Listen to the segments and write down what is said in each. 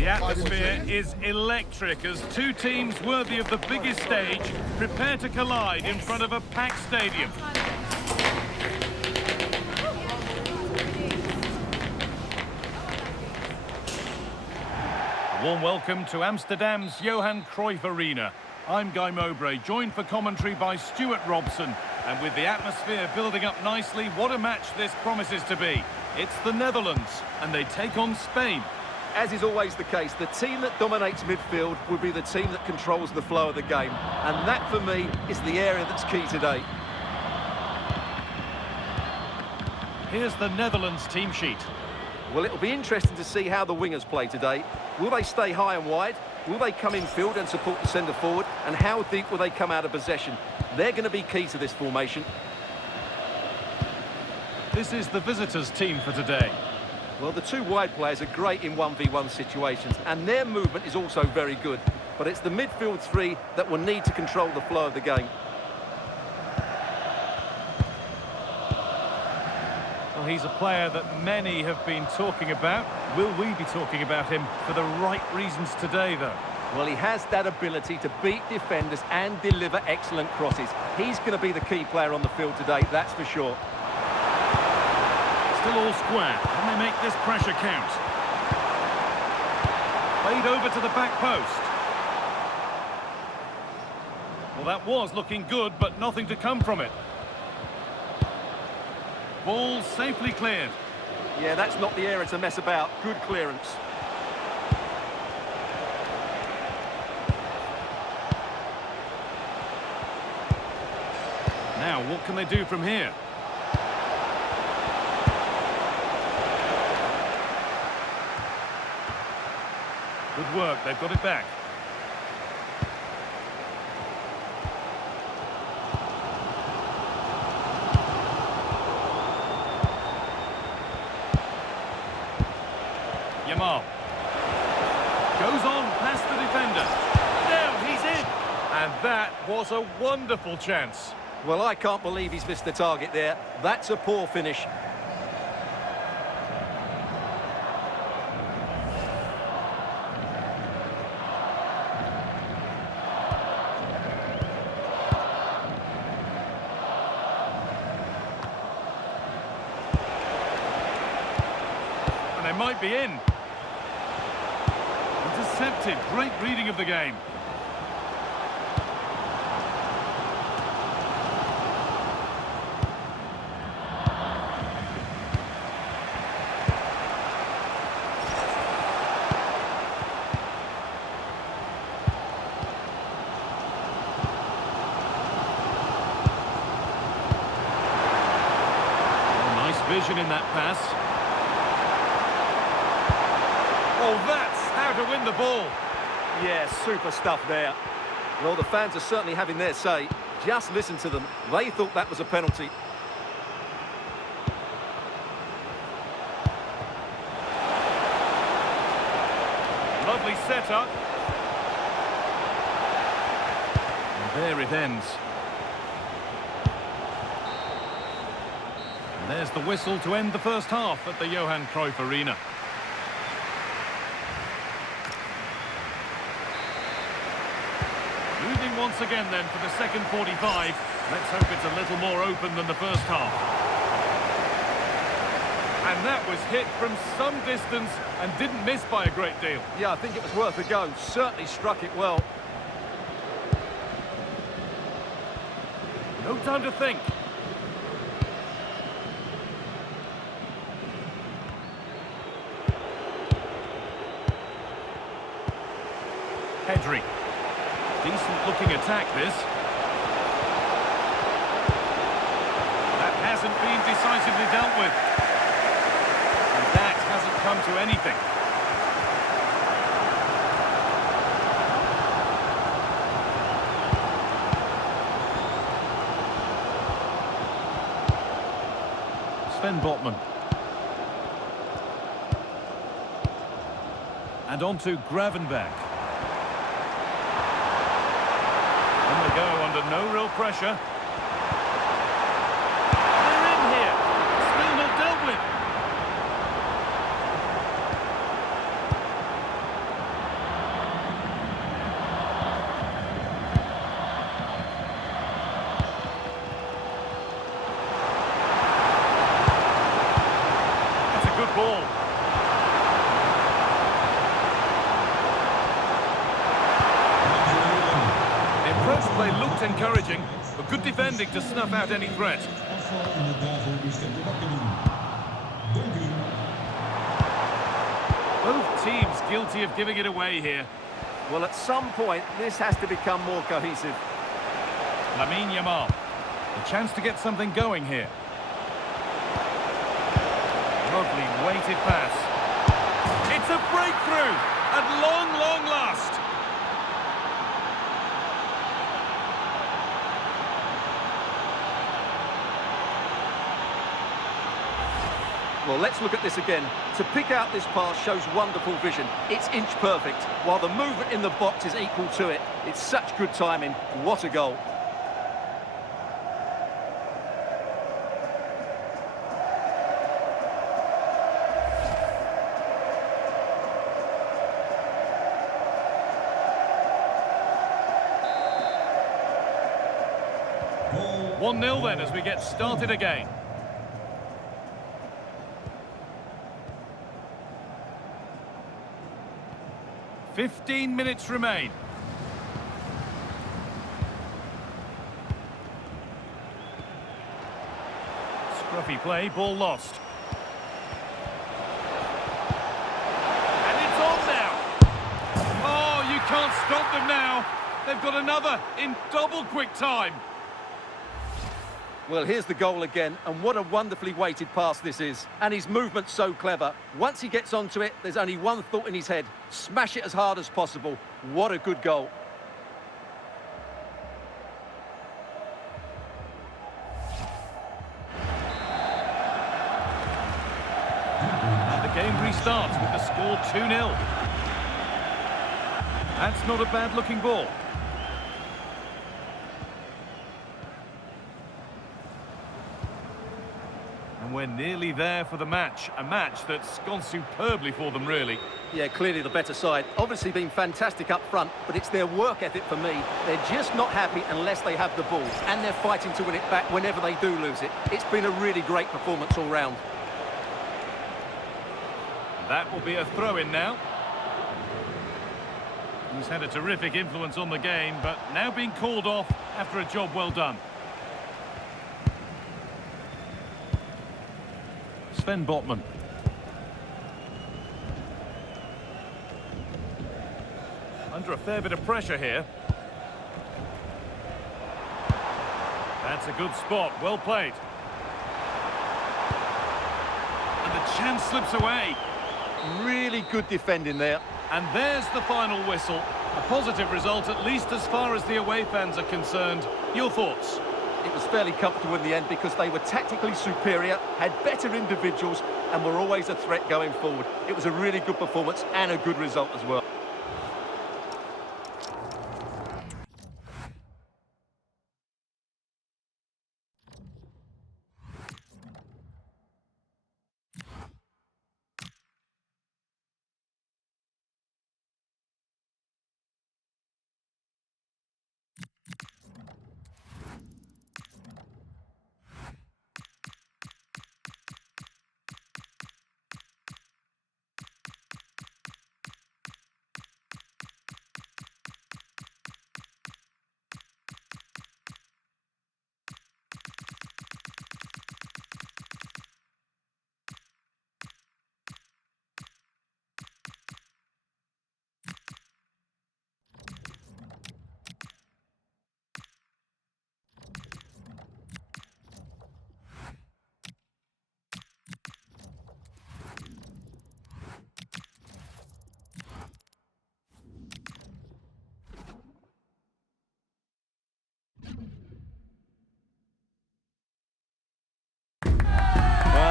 The atmosphere is electric as two teams worthy of the biggest stage prepare to collide in front of a packed stadium. A warm welcome to Amsterdam's Johan Cruyff Arena. I'm Guy Mowbray, joined for commentary by Stuart Robson. And with the atmosphere building up nicely, what a match this promises to be. It's the Netherlands, and they take on Spain. As is always the case, the team that dominates midfield will be the team that controls the flow of the game. And that, for me, is the area that's key today. Here's the Netherlands team sheet. Well, it'll be interesting to see how the wingers play today. Will they stay high and wide? Will they come in field and support the centre-forward? And how deep will they come out of possession? They're going to be key to this formation. This is the visitors' team for today. Well, the two wide players are great in 1v1 situations, and their movement is also very good. But it's the midfield three that will need to control the flow of the game. Well, he's a player that many have been talking about. Will we be talking about him for the right reasons today, though? Well, he has that ability to beat defenders and deliver excellent crosses. He's going to be the key player on the field today, that's for sure. Still all square. Can they make this pressure count? Played over to the back post. Well, that was looking good, but nothing to come from it. Ball safely cleared. Yeah, that's not the area to mess about. Good clearance. Now, what can they do from here? Good work, they've got it back. Yamal. Goes on past the defender. Now he's in. And that was a wonderful chance. Well, I can't believe he's missed the target there. That's a poor finish. And they might be in. Intercepted. Great reading of the game. Vision in that pass. Oh, that's how to win the ball. Yeah, super stuff there. Well, the fans are certainly having their say. Just listen to them. They thought that was a penalty. Lovely setup. And there it ends. There's the whistle to end the first half at the Johan Cruyff Arena. Moving once again then for the second 45. Let's hope it's a little more open than the first half. And that was hit from some distance and didn't miss by a great deal. Yeah, I think it was worth a go. Certainly struck it well. No time to think. Pedri. Decent looking attack this. That hasn't been decisively dealt with. And that hasn't come to anything. Sven Botman. And on to Gravenberch. And they go under no real pressure. They're in here. Still not dealt with. looked encouraging, but good defending to snuff out any threat. Both teams guilty of giving it away here. Well, at some point, this has to become more cohesive. Lamine Yamal. A chance to get something going here. Lovely weighted pass. It's a breakthrough at long last. Well, let's look at this again. To pick out this pass shows wonderful vision. It's inch perfect, while the movement in the box is equal to it. It's such good timing. What a goal. Goal. 1-0 then as we get started again. Fifteen minutes remain. Scruffy play, ball lost. And it's on now. Oh, you can't stop them now. They've got another in double quick time. Well, here's the goal again, and what a wonderfully weighted pass this is. And his movement's so clever. Once he gets onto it, there's only one thought in his head. Smash it as hard as possible. What a good goal. And the game restarts with the score 2-0. That's not a bad-looking ball. And we're nearly there for the match. A match that's gone superbly for them, really. Yeah, clearly the better side. Obviously been fantastic up front, but it's their work ethic for me. They're just not happy unless they have the ball, and they're fighting to win it back whenever they do lose it. It's been a really great performance all round. That will be a throw-in now. He's had a terrific influence on the game, but now being called off after a job well done. Sven Botman. Under a fair bit of pressure here. That's a good spot, well played. And the chance slips away. Really good defending there. And there's the final whistle. A positive result, at least as far as the away fans are concerned. Your thoughts? It was fairly comfortable in the end because they were tactically superior, had better individuals, and were always a threat going forward. It was a really good performance and a good result as well.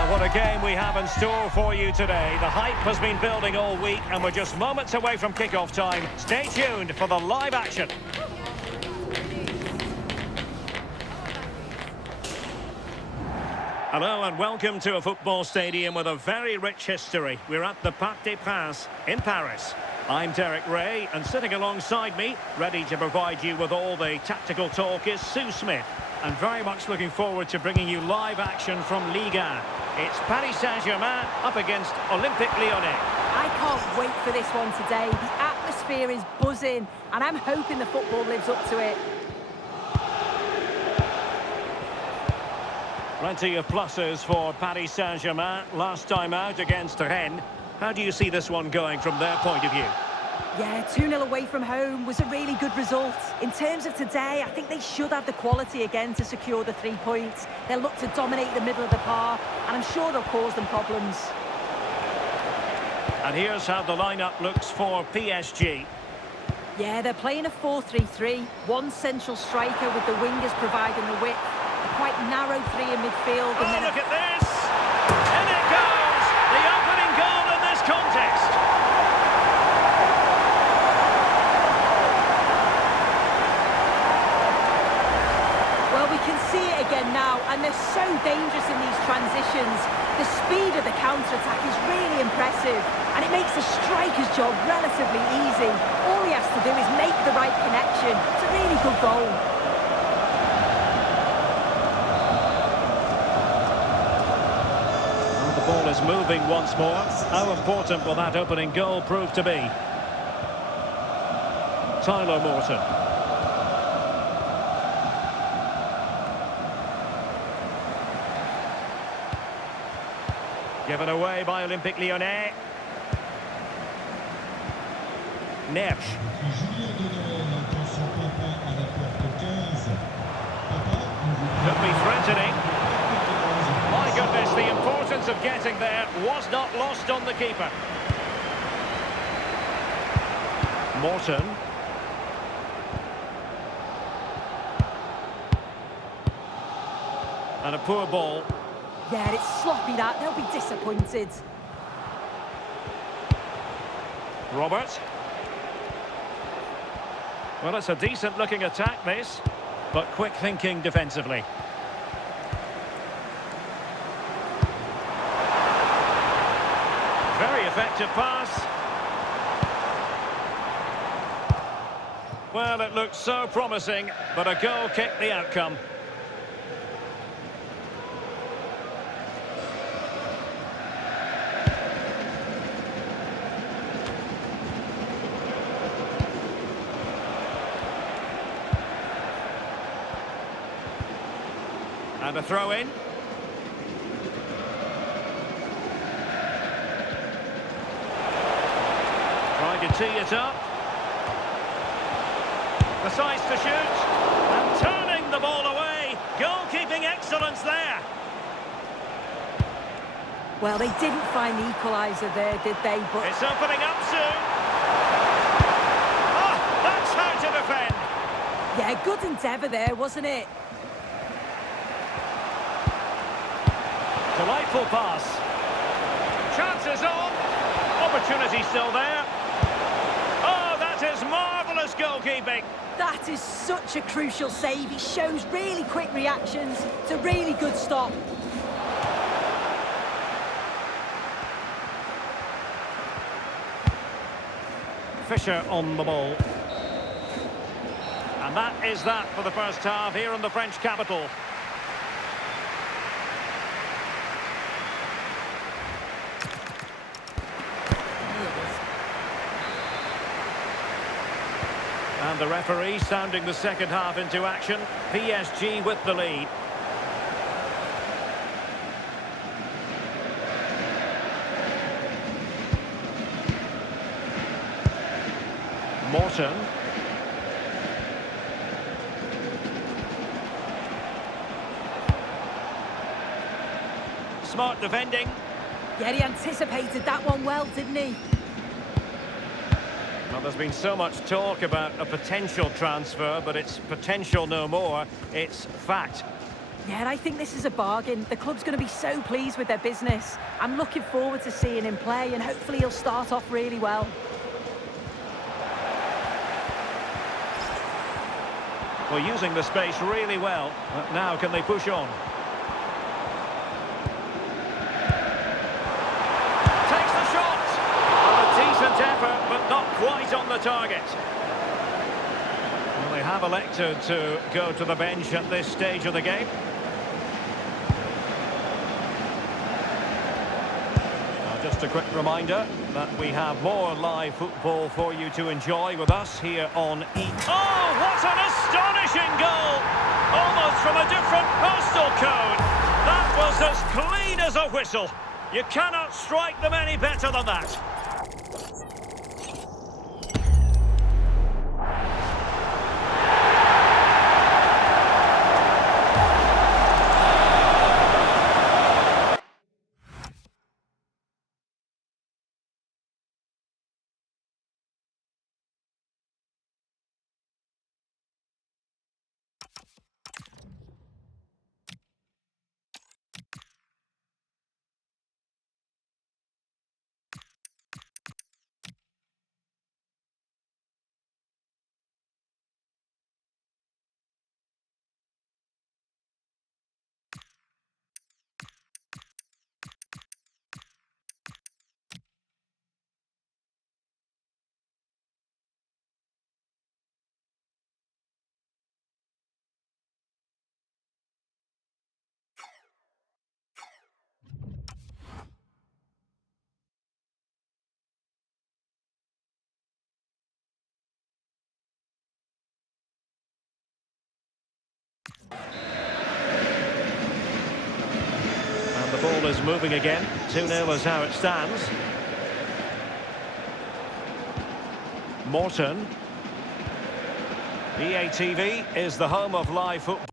What a game we have in store for you today. The hype has been building all week and we're just moments away from kick-off time. Stay tuned for the live action. Hello and welcome to a football stadium with a very rich history. We're at the Parc des Princes in Paris. I'm Derek Ray, and sitting alongside me, ready to provide you with all the tactical talk, is Sue Smith. And very much looking forward to bringing you live action from Ligue 1. It's Paris Saint-Germain up against Olympique Lyonnais. I can't wait for this one today. The atmosphere is buzzing, and I'm hoping the football lives up to it. Plenty of pluses for Paris Saint-Germain last time out against Rennes. How do you see this one going from their point of view? Yeah, 2-0 away from home was a really good result. In terms of today, I think they should have the quality again to secure the 3 points. They'll look to dominate the middle of the park, and I'm sure they'll cause them problems. And here's how the lineup looks for PSG. Yeah, they're playing a 4-3-3. One central striker with the wingers providing the width. A quite narrow three in midfield. Oh, look at this! In it goes! The opening goal in this contest. Well, we can see it again now, and they're so dangerous in these transitions. The speed of the counter-attack is really impressive, and it makes the striker's job relatively easy. All he has to do is make the right connection. It's a really good goal. Well, the ball is moving once more. How important will that opening goal prove to be? Tyler Morton. Given away by Olympique Lyonnais. Nersch. Could be threatening. My goodness, the importance of getting there was not lost on the keeper. Morton. And a poor ball. Yeah, it's sloppy that. They'll be disappointed. Robert. Well, it's a decent-looking attack, this, but quick thinking defensively. Very effective pass. Well, it looked so promising, but a goal kicked the outcome. And a throw-in. Trying to tee it up. Decides to shoot. And turning the ball away. Goalkeeping excellence there. Well, they didn't find the equaliser there, did they? But It's opening up soon. Oh, that's how to defend. yeah, good endeavour there, wasn't it? Delightful pass. Chances on. Opportunity still there. Oh, that is marvellous goalkeeping. That is such a crucial save. He shows really quick reactions. It's a really good stop. Fisher on the ball. And that is that for the first half here in the French capital. And the referee sounding the second half into action. PSG with the lead. Morton. Smart defending. Yeah, he anticipated that one well, didn't he? Well, there's been so much talk about a potential transfer, but it's potential no more. It's fact. Yeah, and I think this is a bargain. The club's going to be so pleased with their business. I'm looking forward to seeing him play, and hopefully he'll start off really well. Well, using the space really well. But now can they push on? Takes the shot! Well, a decent effort, but not quite on the target. Well, they have elected to go to the bench at this stage of the game. Just a quick reminder that we have more live football for you to enjoy with us here on E. Oh, what an astonishing goal! Almost from a different postal code. That was as clean as a whistle. You cannot strike them any better than that. And the ball is moving again. 2-0 is how it stands. Morton. EA TV is the home of live football.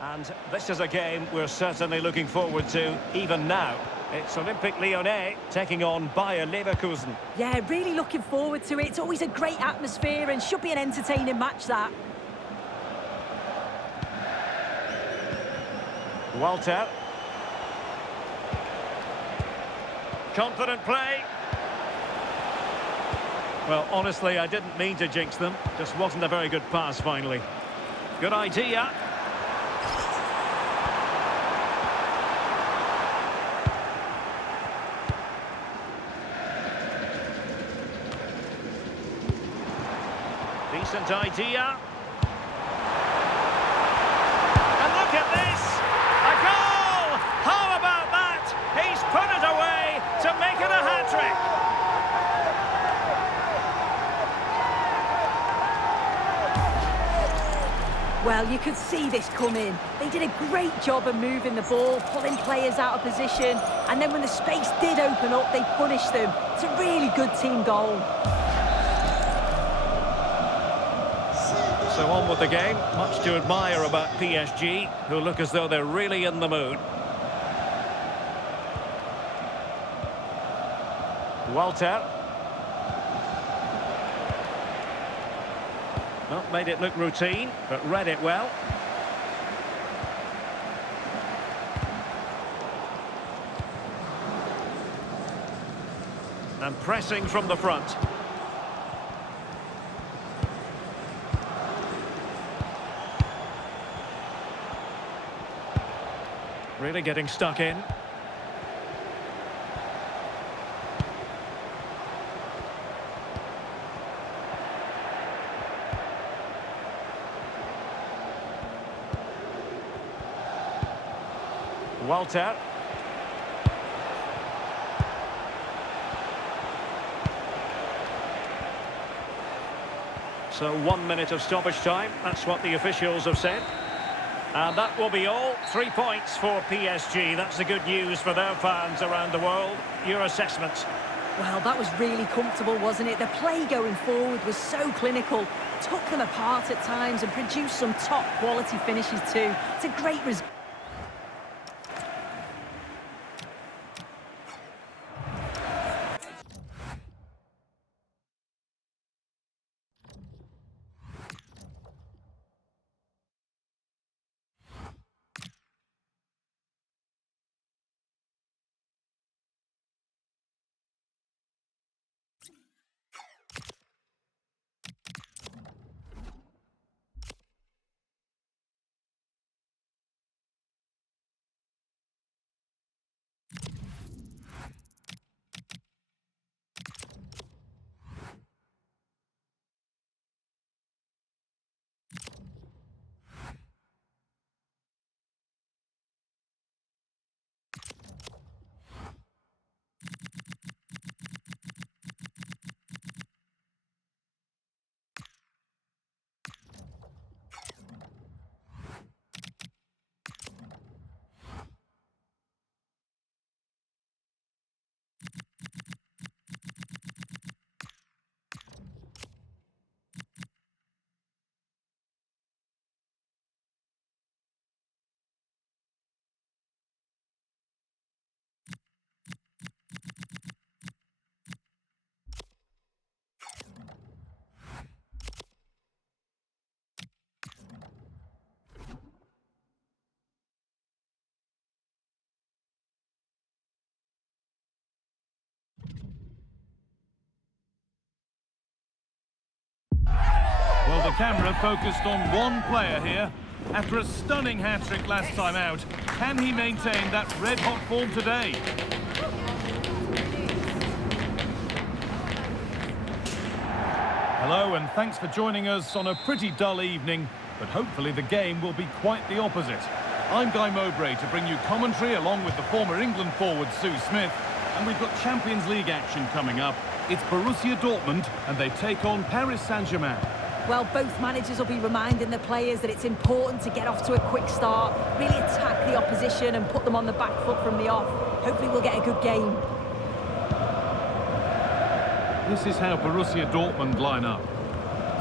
And this is a game we're certainly looking forward to, even now. It's Olympique Lyonnais taking on Bayer Leverkusen. Yeah, really looking forward to it. It's always a great atmosphere and should be an entertaining match, that. Walter. Confident play. Well, honestly, I didn't mean to jinx them. Just wasn't a very good pass, finally. Good idea. Decent idea. And look at this! A goal! How about that? He's put it away to make it a hat-trick. Well, you could see this coming. They did a great job of moving the ball, pulling players out of position, and then when the space did open up, they punished them. It's a really good team goal. So on with the game. Much to admire about PSG, who look as though they're really in the mood. Walter. Well, made it look routine, but read it well. And pressing from the front. Really getting stuck in. Walter. So 1 minute of stoppage time. That's what the officials have said. And that will be all. 3 points for PSG. That's the good news for their fans around the world. Your assessment? Well, that was really comfortable, wasn't it? The play going forward was so clinical. Took them apart at times and produced some top-quality finishes too. It's a great result. The camera focused on one player here. After a stunning hat-trick last time out, can he maintain that red-hot form today? Hello, and thanks for joining us on a pretty dull evening, but hopefully the game will be quite the opposite. I'm Guy Mowbray to bring you commentary along with the former England forward Sue Smith, and we've got Champions League action coming up. It's Borussia Dortmund, and they take on Paris Saint-Germain. Well, both managers will be reminding the players that it's important to get off to a quick start, really attack the opposition and put them on the back foot from the off. Hopefully we'll get a good game. This is how Borussia Dortmund line up.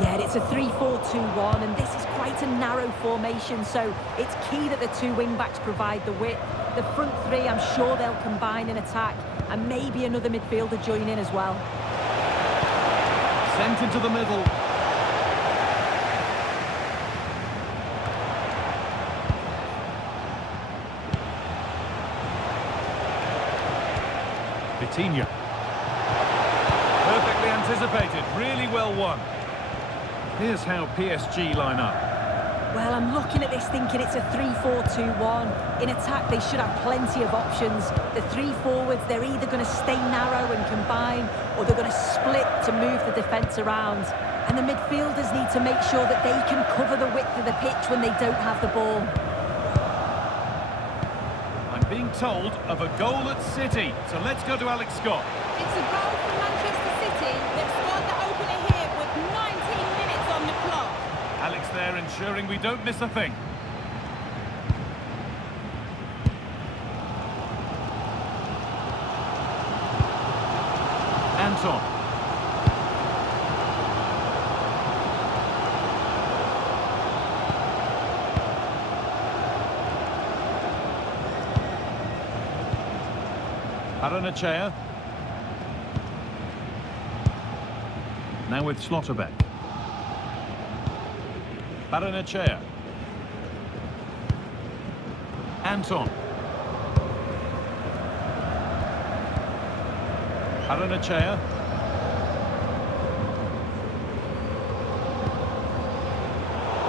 Yeah, it's a 3-4-2-1, and this is quite a narrow formation, so it's key that the two wing-backs provide the width. The front three, I'm sure they'll combine in attack, and maybe another midfielder join in as well. Sent into the middle. Vitinha. Perfectly anticipated, really well won. Here's how PSG line up. Well, I'm looking at this thinking it's a 3-4-2-1. In attack, they should have plenty of options. The three forwards, they're either going to stay narrow and combine, or they're going to split to move the defence around. And the midfielders need to make sure that they can cover the width of the pitch when they don't have the ball. Being told of a goal at City, so let's go to Alex Scott. It's a goal for Manchester City. They've scored the opener here with 19 minutes on the clock. Alex there ensuring we don't miss a thing. Anton. Baranachea. Now with Schlotterbeck. Baranachea. Anton. Baranachea.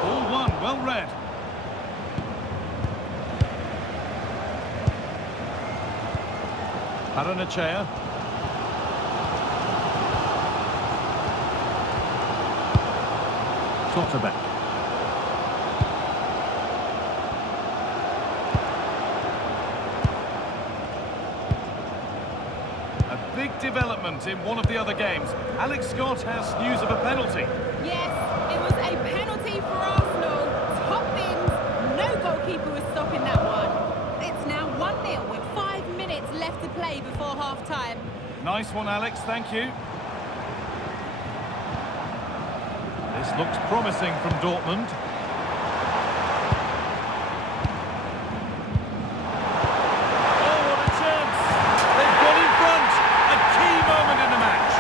All one, well read. Baranachea. Schlotterbeck. A big development in one of the other games. Alex Scott has news of a penalty. Yes, it was a penalty for Arsenal. Top bins, no goalkeeper was stopping that one. It's now 1-0 with 5 minutes left to play before half-time. Nice one, Alex, thank you. This looks promising from Dortmund. Oh, what a chance! They've got in front! A key moment in the match.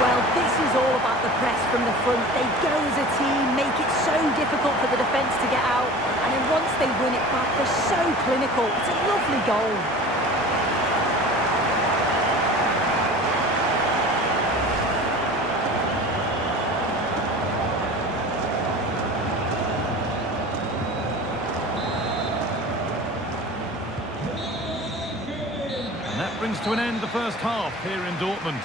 Well, this is all about the press from the front. They go as a team, make it so difficult for the defence to get out, and then once they win it back, they're so clinical. It's a lovely goal. And that brings to an end the first half here in Dortmund.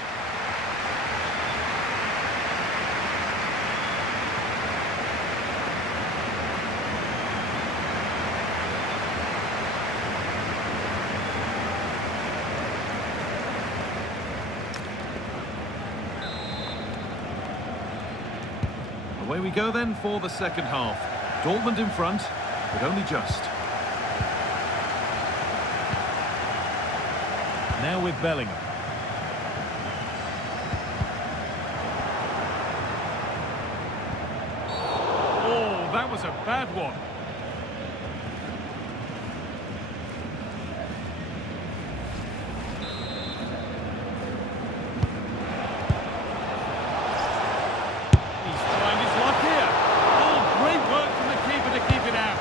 Away we go then for the second half. Dortmund in front, but only just. Now with Bellingham. Oh, that was a bad one. He's trying his luck here. Oh, great work from the keeper to keep it out.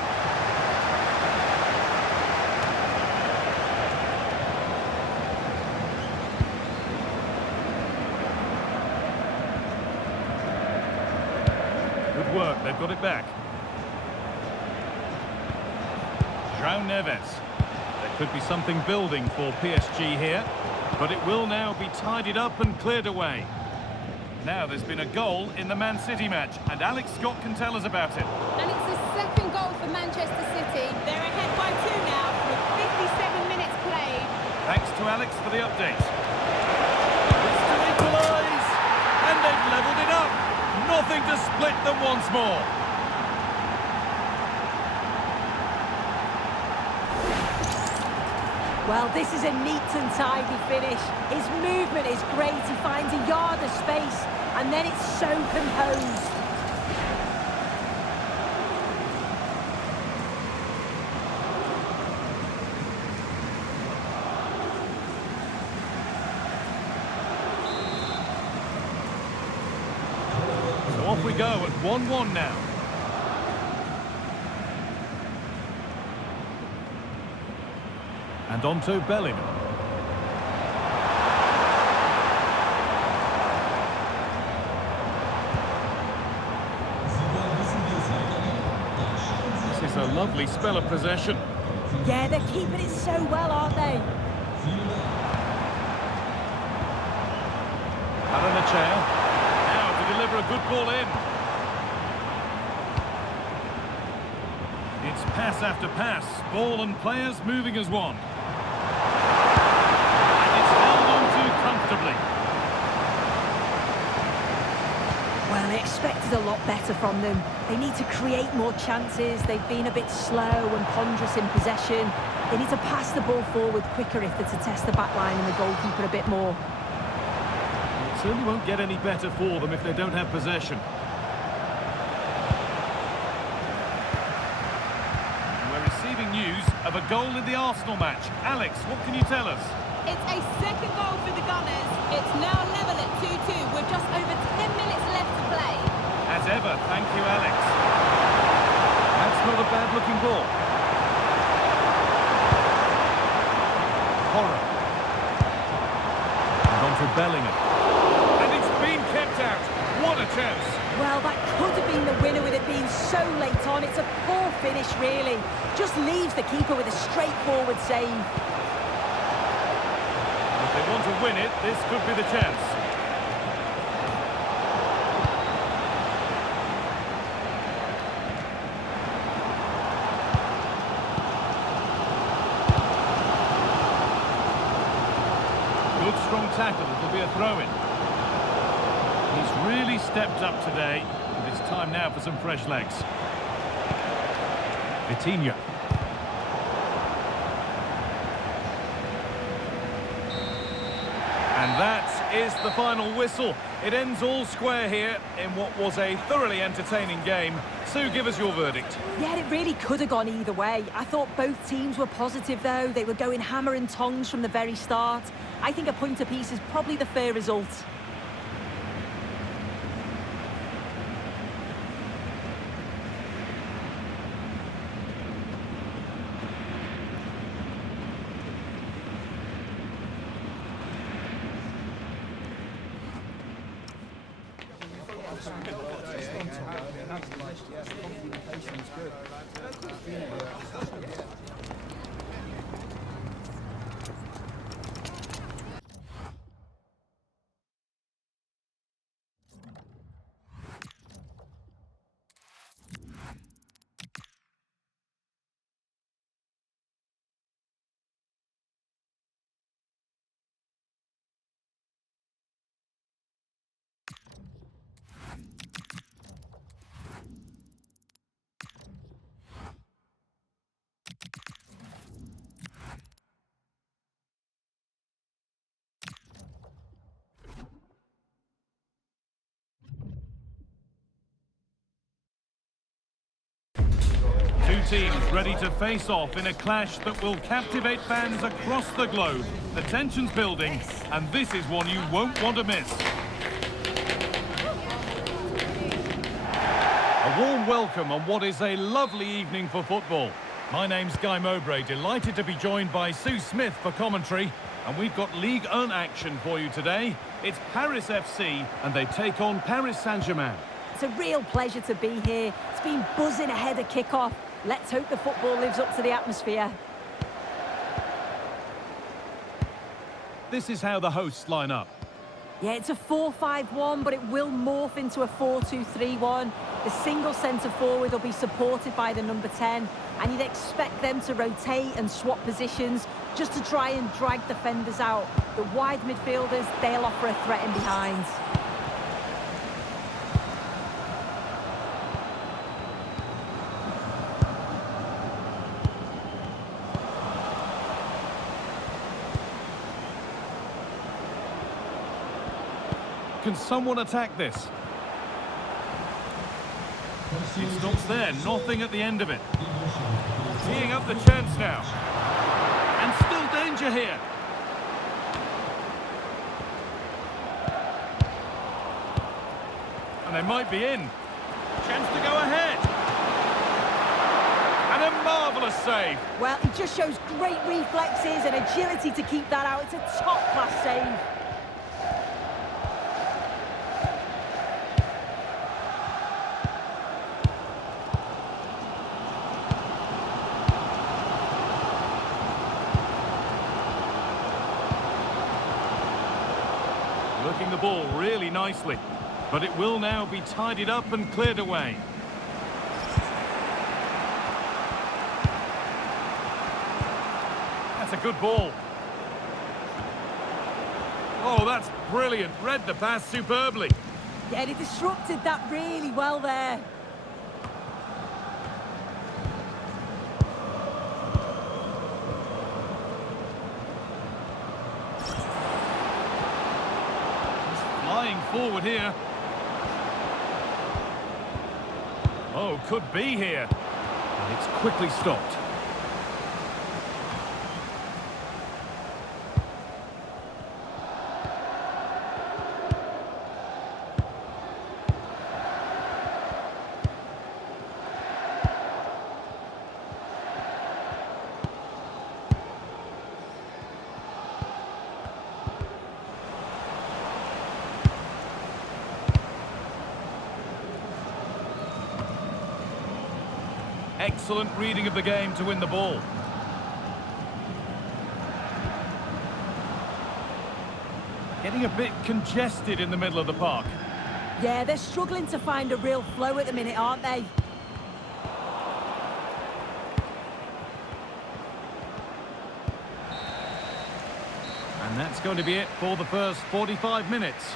they've got it back. João Neves. There could be something building for PSG here, but it will now be tidied up and cleared away. Now there's been a goal in the Man City match, and Alex Scott can tell us about it. And it's the second goal for Manchester City. They're ahead by 2 now with 57 minutes played. Thanks to Alex for the update. It's to equalise, and they've levelled it up. Nothing to split them once more. Well, this is a neat and tidy finish. His movement is great. He finds a yard of space, and then it's so composed. So off we go at 1-1 now. And on to Bellingham. This is a lovely spell of possession. Yeah, they're keeping it so well, aren't they? Aranachea. Now to deliver a good ball in. It's pass after pass. Ball and players moving as one. And it's held on to comfortably. Well, they expected a lot better from them. They need to create more chances. They've been a bit slow and ponderous in possession. They need to pass the ball forward quicker if they're to test the back line and the goalkeeper a bit more. It certainly won't get any better for them if they don't have possession. We're receiving news of a goal in the Arsenal match. Alex, what can you tell us? It's a second goal for the Gunners. It's now level at 2-2 with just over 10 minutes left to play. As ever, thank you, Alex. That's not a bad-looking ball. Porro. And on to Bellingham. And it's been kept out. What a chance. Well, that could have been the winner with it being so late on. It's a poor finish, really. Just leaves the keeper with a straightforward save. If they want to win it, this could be the chance. Good strong tackle, it'll be a throw-in. He's really stepped up today, and it's time now for some fresh legs. Vitinha. And that is the final whistle. It ends all square here in what was a thoroughly entertaining game. Sue, give us your verdict. Yeah, it really could have gone either way. I thought both teams were positive, though. They were going hammer and tongs from the very start. I think a point apiece is probably the fair result. Two teams ready to face off in a clash that will captivate fans across the globe. The tension's building, and this is one you won't want to miss. A warm welcome on what is a lovely evening for football. My name's Guy Mowbray, delighted to be joined by Sue Smith for commentary. And we've got Ligue 1 action for you today. It's Paris FC, and they take on Paris Saint-Germain. It's a real pleasure to be here. It's been buzzing ahead of kick-off. Let's hope the football lives up to the atmosphere. This is how the hosts line up. Yeah, it's a 4-5-1, but it will morph into a 4-2-3-1. The single centre-forward will be supported by the number 10, and you'd expect them to rotate and swap positions just to try and drag defenders out. The wide midfielders, they'll offer a threat in behind. Can someone attack this? It stops there, nothing at the end of it. Teeing up the chance now. And still danger here. And they might be in. Chance to go ahead. And a marvellous save. Well, he just shows great reflexes and agility to keep that out. It's a top-class save. Working the ball really nicely, but it will now be tidied up and cleared away. That's a good ball. Oh, that's brilliant. Read the pass superbly. Yeah, he disrupted that really well there. Flying forward here. Oh, could be here. And it's quickly stopped. Excellent reading of the game to win the ball. Getting a bit congested in the middle of the park. Yeah, they're struggling to find a real flow at the minute, aren't they? And that's going to be it for the first 45 minutes.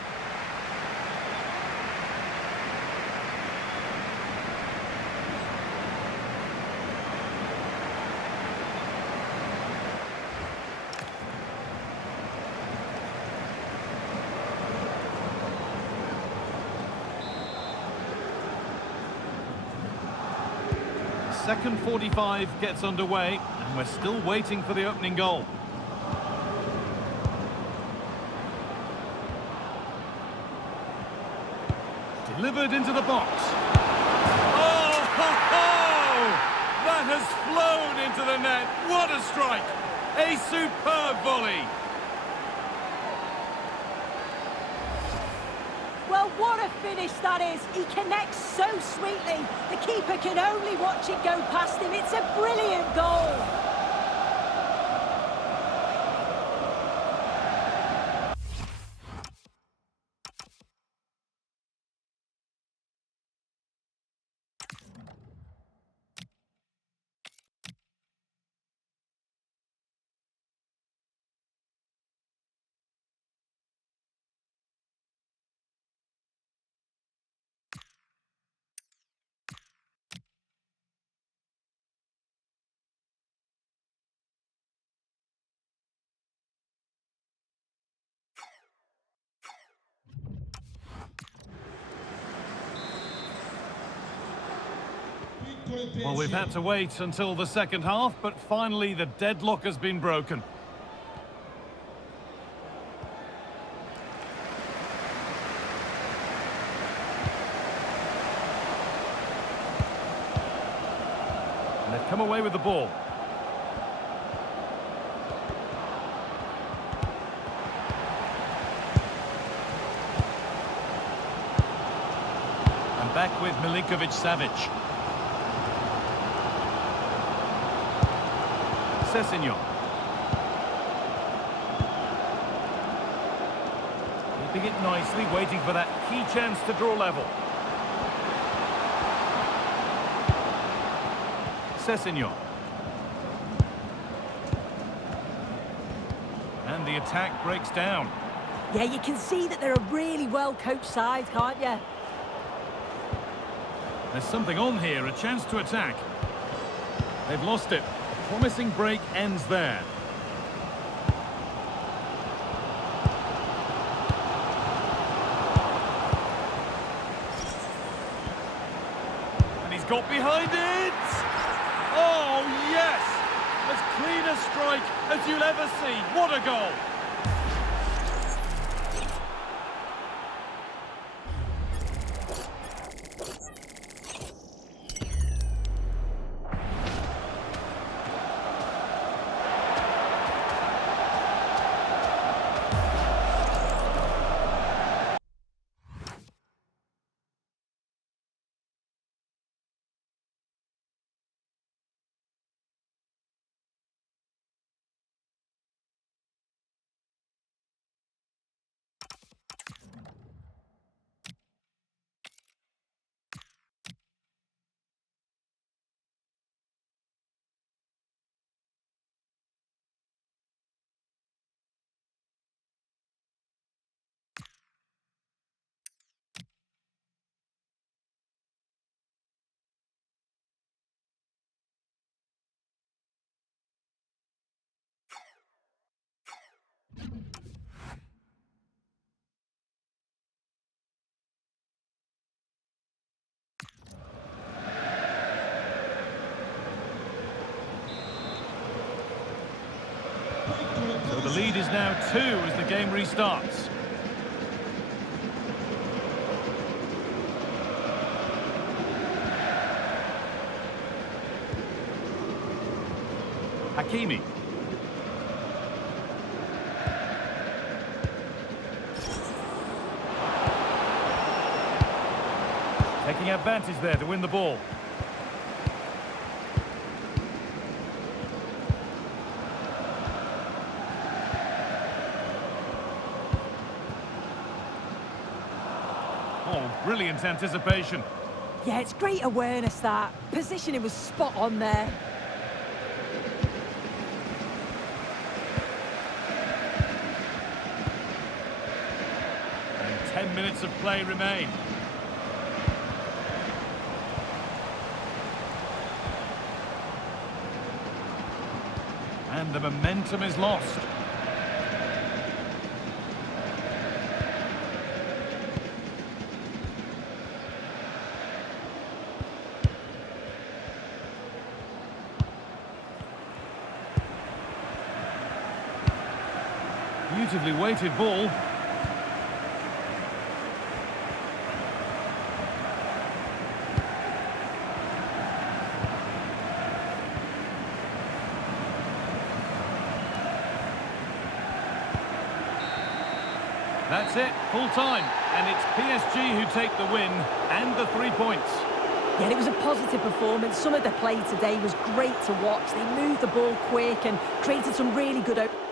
Second 45 gets underway, and we're still waiting for the opening goal. Delivered into the box. Oh, ho, ho! That has flown into the net. What a strike! A superb volley. Well, what a finish that is. He connects so sweetly. The keeper can only watch it go past him. It's a brilliant goal. Well, we've had to wait until the second half, but finally the deadlock has been broken. And they've come away with the ball. And Back with Milinkovic-Savic. Sessegnon. Keeping it nicely, waiting for that key chance to draw level. Sessegnon. And the attack breaks down. Yeah, you can see that they're a really well-coached side, can't you? There's something on here, a chance to attack. They've lost it. Promising break ends there. And he's got behind it! Oh, yes! As clean a strike as you'll ever see. What a goal! So the lead is now 2 as the game restarts. Hakimi. Taking advantage there to win the ball. Oh, brilliant anticipation. Yeah, it's great awareness, that. Positioning was spot on there. And 10 minutes of play remain. And the momentum is lost. Beautifully weighted ball. That's it, full time, and it's PSG who take the win and the 3 points. Yeah, it was a positive performance. Some of the play today was great to watch. They moved the ball quick and created some really good openings.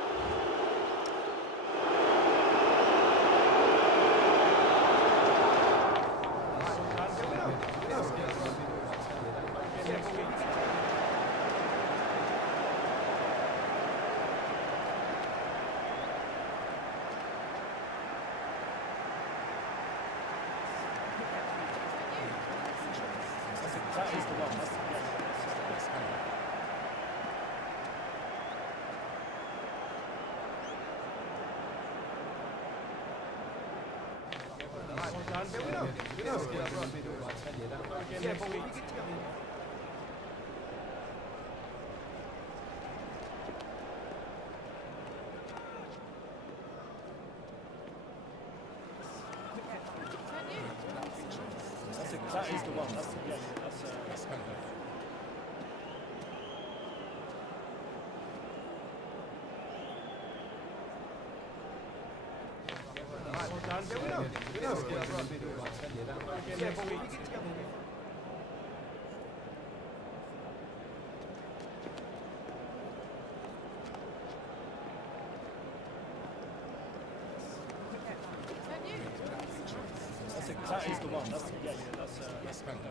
That is the one. That's Spender.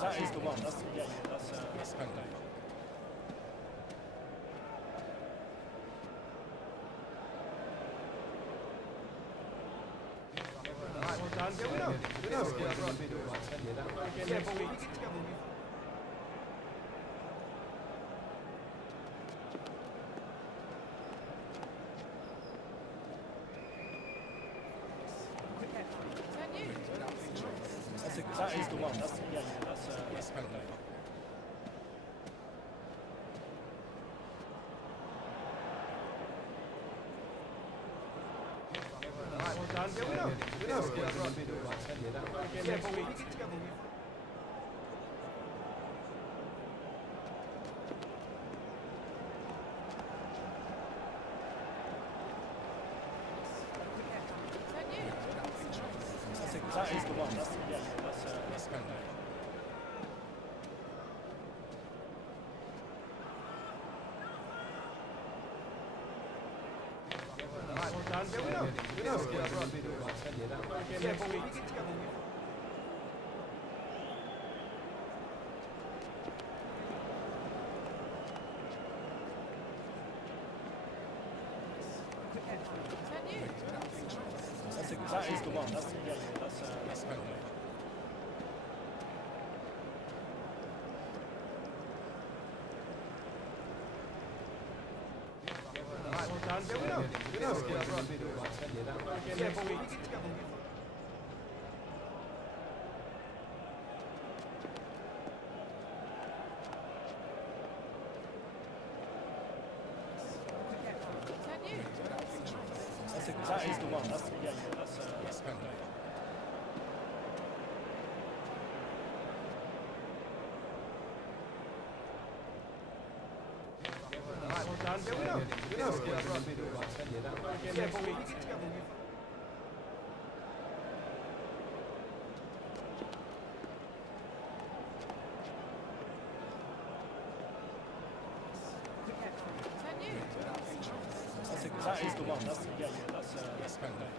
That is the one. That's Spender. That is the one. That's Spender. That is the one. That's Spender. That is the one. That's Spender. That is the one. That's Spender. That is the one. That's Spender.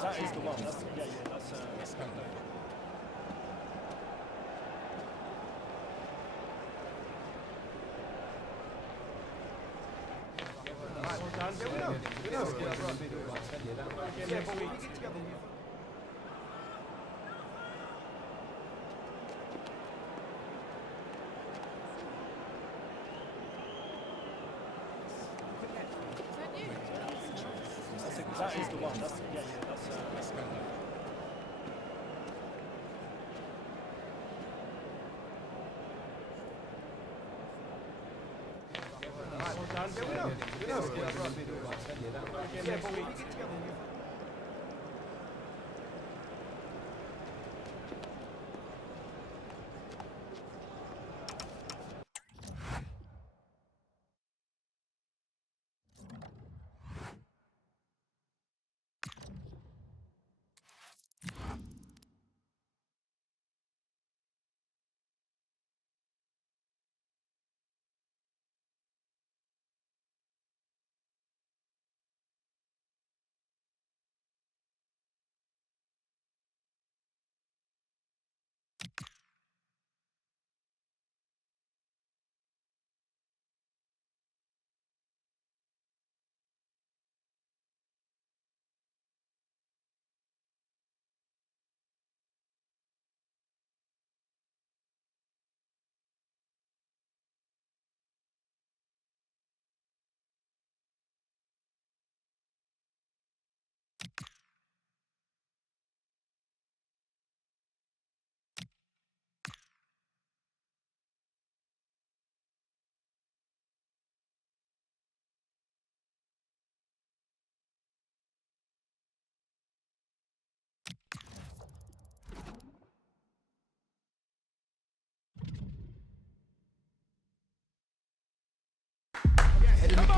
That is the one. That's Spender. That is the one. That's Spender.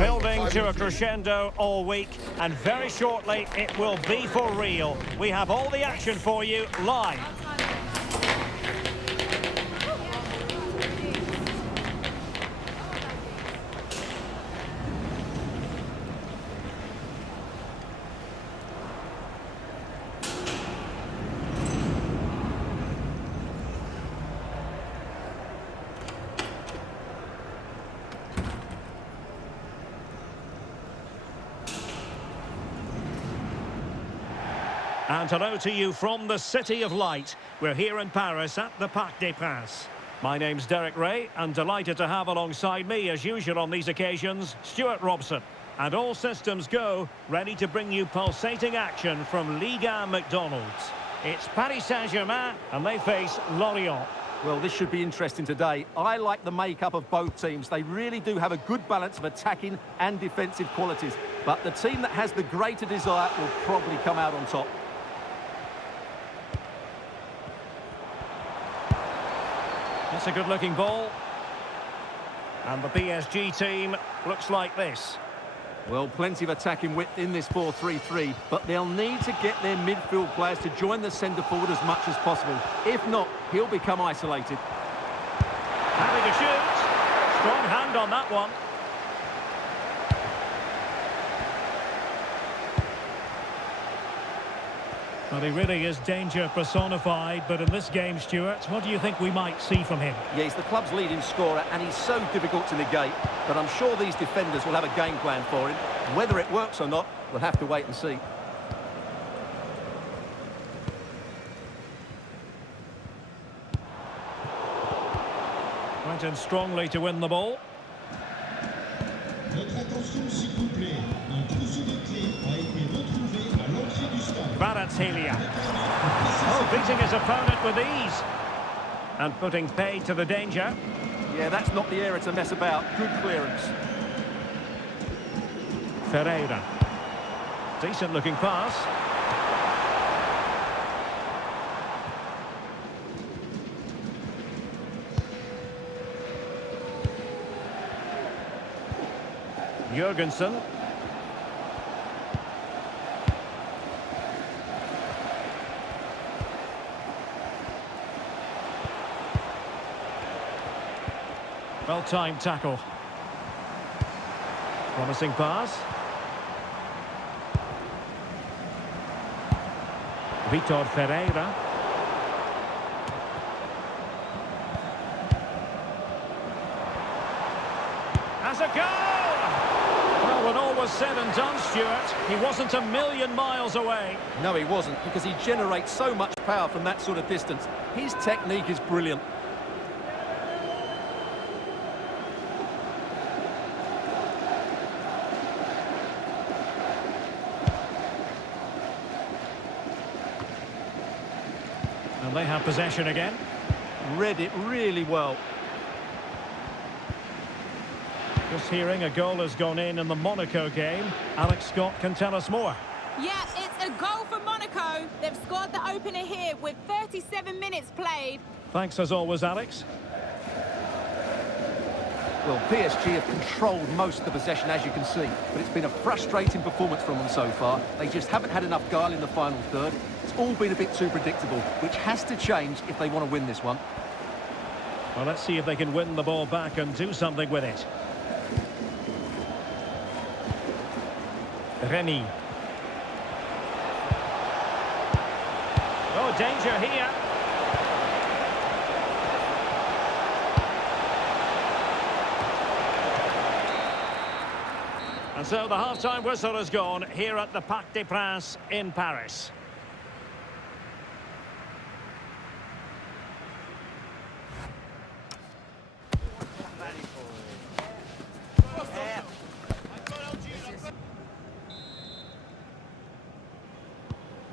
Building to a crescendo all week, and very shortly it will be for real. We have all the action for you live. And hello to you from the City of Light. We're here in Paris at the Parc des Princes. My name's Derek Ray, and delighted to have alongside me, as usual on these occasions, Stuart Robson. And all systems go, ready to bring you pulsating action from Liga McDonald's. It's Paris Saint-Germain, and they face Lorient. Well, this should be interesting today. I like the makeup of both teams. They really do have a good balance of attacking and defensive qualities. But the team that has the greater desire will probably come out on top. It's a good-looking ball. And the PSG team looks like this. Well, plenty of attacking width in this 4-3-3, but they'll need to get their midfield players to join the centre forward as much as possible. If not, he'll become isolated. Having to shoot. Strong hand on that one. Well, he really is danger personified, but in this game, Stuart, what do you think we might see from him? Yeah, he's the club's leading scorer, and he's so difficult to negate. But I'm sure these defenders will have a game plan for him. Whether it works or not, we'll have to wait and see. Went in strongly to win the ball. Votre attention, s'il vous plaît. Un trousseau de clés a été retrouvé à l'entrée du stade. Kvaratskhelia. Oh, beating his opponent with ease. And putting paid to the danger. Yeah, that's not the area to mess about. Good clearance. Ferreira. Decent looking pass. Jurgensen. Well-timed tackle. Promising pass. Vitor Ferreira. Has a goal! Well, when all was said and done, Stuart, he wasn't a million miles away. No, he wasn't, because he generates so much power from that sort of distance. His technique is brilliant. And they have possession again. Read it really well. Just hearing a goal has gone in the Monaco game. Alex Scott can tell us more. Yeah, it's a goal for Monaco. They've scored the opener here with 37 minutes played. Thanks as always, Alex. Well, PSG have controlled most of the possession, as you can see, but it's been a frustrating performance from them so far. They just haven't had enough guile in the final third. It's all been a bit too predictable, which has to change if they want to win this one. Well, let's see if they can win the ball back and do something with it. Reni. Oh, danger here. And so the half-time whistle has gone here at the Parc des Princes in Paris.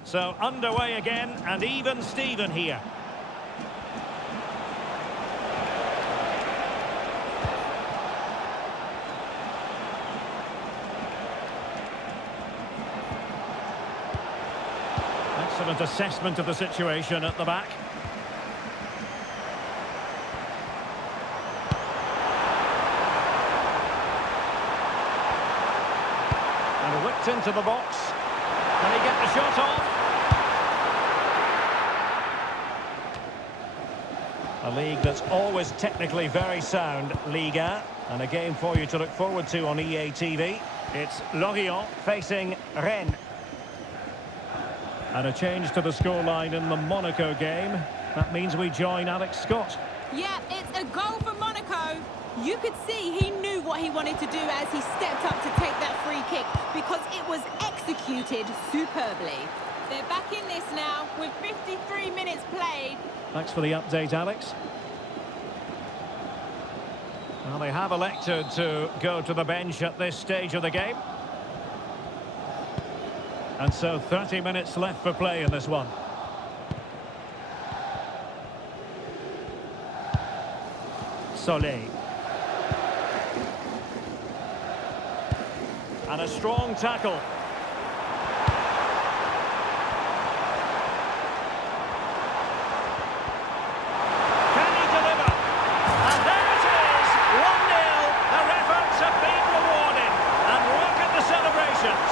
So underway again, and even Steven here. Excellent assessment of the situation at the back. into the box. Can he get the shot off? A league that's always technically very sound, Liga, and a game for you to look forward to on EA TV. It's Lorient facing Rennes. And a change to the scoreline in the Monaco game. That means we join Alex Scott. Yeah, it's a goal for Monaco. You could see he knew what he wanted to do as he stepped up to take that free kick because it was executed superbly. They're back in this now with 53 minutes played. Thanks for the update, Alex. Well, they have elected to go to the bench at this stage of the game. And so 30 minutes left for play in this one. Solé. And a strong tackle. Can he deliver? And there it is, 1-0. Their efforts have been rewarded. And look at the celebrations.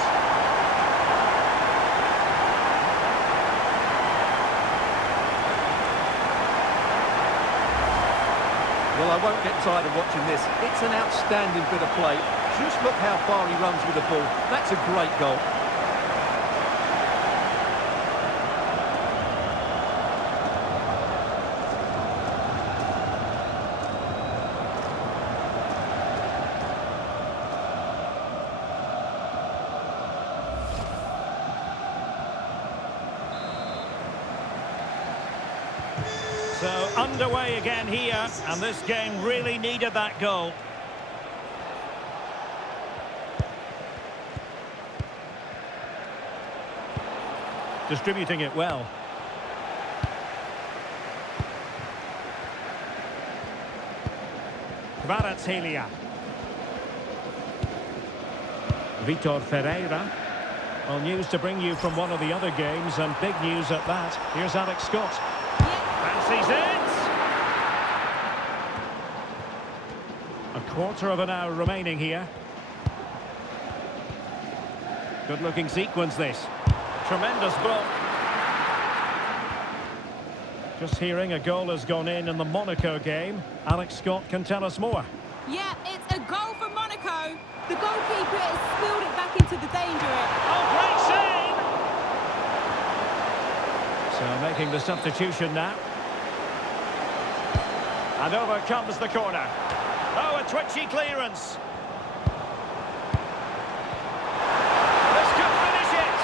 Well, I won't get tired of watching this. It's an outstanding bit of play. Just look how far he runs with the ball. That's a great goal. So underway again here, and this game really needed that goal. Distributing it well. Kvaratskhelia. Vitor Ferreira. Well, news to bring you from one of the other games, and big news at that. Here's Alex Scott. Fancies it. A quarter of an hour remaining here. Good looking sequence this. Tremendous block. Just hearing a goal has gone in the Monaco game. Alex Scott can tell us more. Yeah, it's a goal for Monaco. The goalkeeper has spilled it back into the danger area. Oh, great save! So making the substitution now. And over comes the corner. Oh, a twitchy clearance. This could finish it.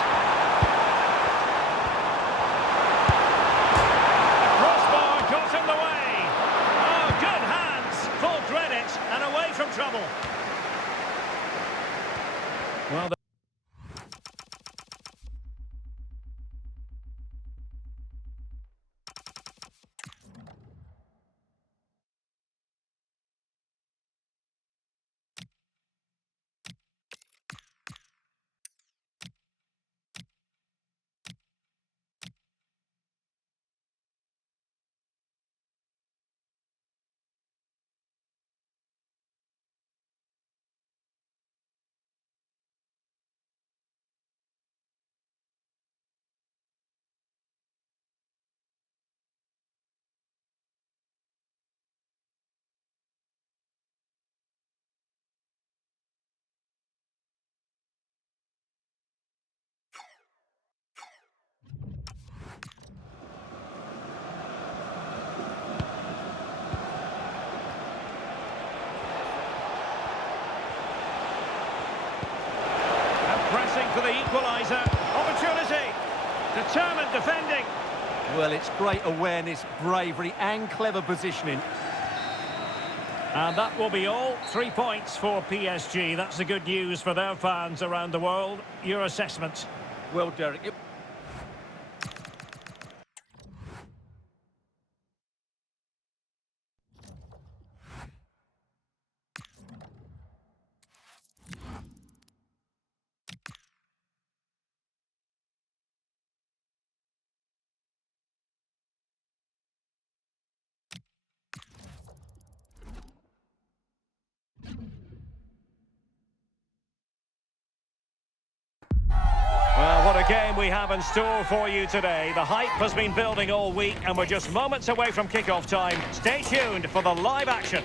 The crossbar got in the way. Oh, good hands. Full read it and away from trouble. Well, pressing for the equaliser. Opportunity. Determined defending. Well, it's great awareness, bravery and clever positioning. And that will be all. 3 points for PSG. That's the good news for their fans around the world. Your assessment? Well, Derek, the game we have in store for you today. The hype has been building all week and we're just moments away from kick-off time. Stay tuned for the live action.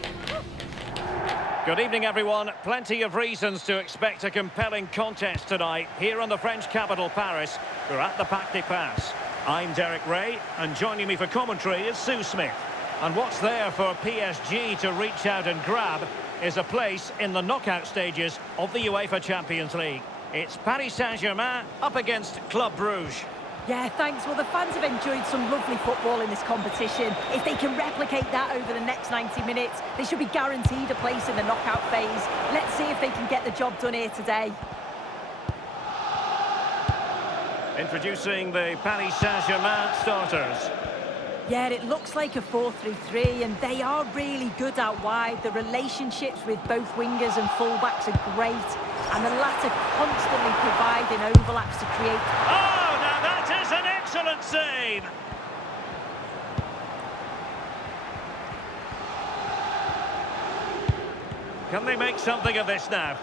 Good evening, everyone. Plenty of reasons to expect a compelling contest tonight here in the French capital, Paris. We're at the Parc des Princes. I'm Derek Ray, and joining me for commentary is Sue Smith. And what's there for PSG to reach out and grab is a place in the knockout stages of the UEFA Champions League. It's Paris Saint-Germain up against Club Brugge. Yeah, thanks. Well, the fans have enjoyed some lovely football in this competition. If they can replicate that over the next 90 minutes, they should be guaranteed a place in the knockout phase. Let's see if they can get the job done here today. Introducing the Paris Saint-Germain starters. Yeah, it looks like a 4-3-3, and they are really good out wide. The relationships with both wingers and fullbacks are great, and the latter constantly providing overlaps to create... Oh, now that is an excellent save! Can they make something of this now?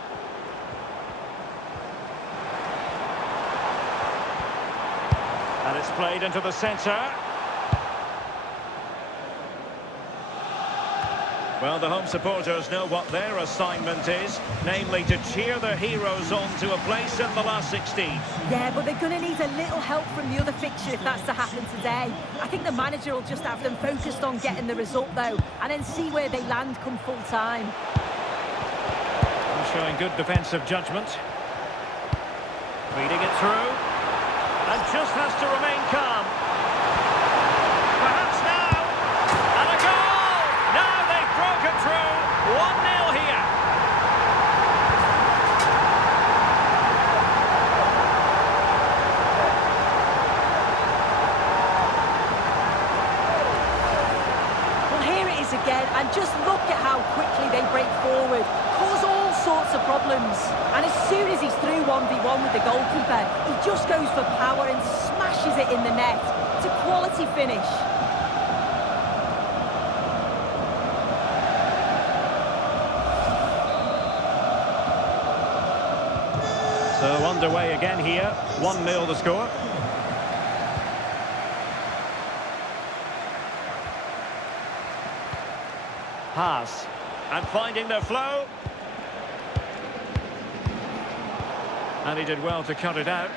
And it's played into the centre. Well, the home supporters know what their assignment is, namely to cheer their heroes on to a place in the last 16. Yeah, but they're going to need a little help from the other fixture if that's to happen today. I think the manager will just have them focused on getting the result, though, and then see where they land come full time. Showing good defensive judgment. Feeding it through. And just has to remain calm. Perhaps now. And a goal! Now they've broken through. 1-0 here. Well, here it is again, and just look at how quickly they break forward. Cause all sorts of problems. And as soon as he's through 1v1 with the goalkeeper, he just goes for power and smashes it in the net. It's a quality finish. So underway again here. 1-0 the score. Pass. And finding their flow. And he did well to cut it out.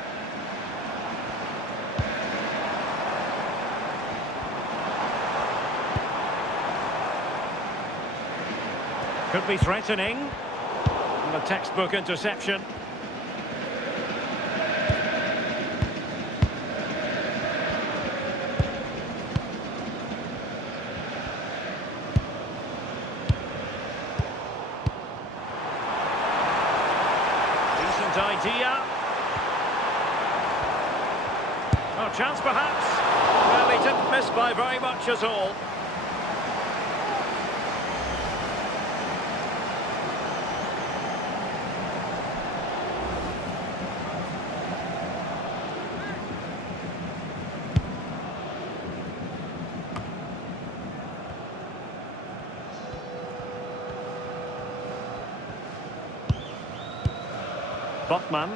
Could be threatening. And a textbook interception. Idea. Oh, chance perhaps. Well, he didn't miss by very much at all. Botman.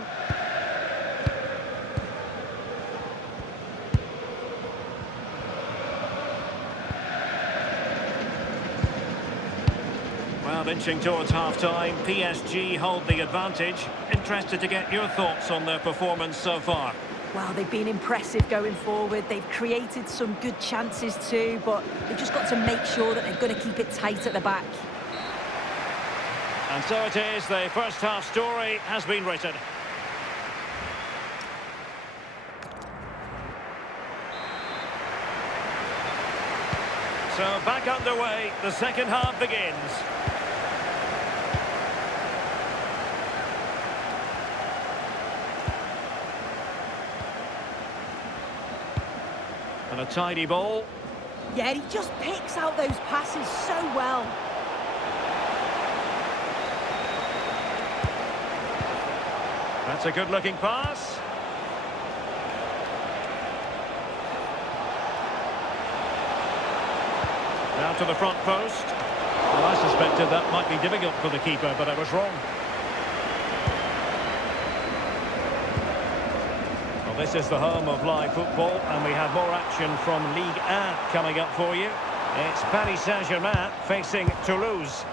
Well, inching towards half-time, PSG hold the advantage. Interested to get your thoughts on their performance so far. Well, they've been impressive going forward. They've created some good chances too, but they've just got to make sure that they're going to keep it tight at the back. And so it is, the first half story has been written. So back underway, the second half begins. And a tidy ball. Yeah, he just picks out those passes so well. That's a good-looking pass. Now to the front post. Well, I suspected that might be difficult for the keeper, but I was wrong. Well, This is the home of live football, and we have more action from Ligue 1 coming up for you. It's Paris Saint-Germain facing Toulouse.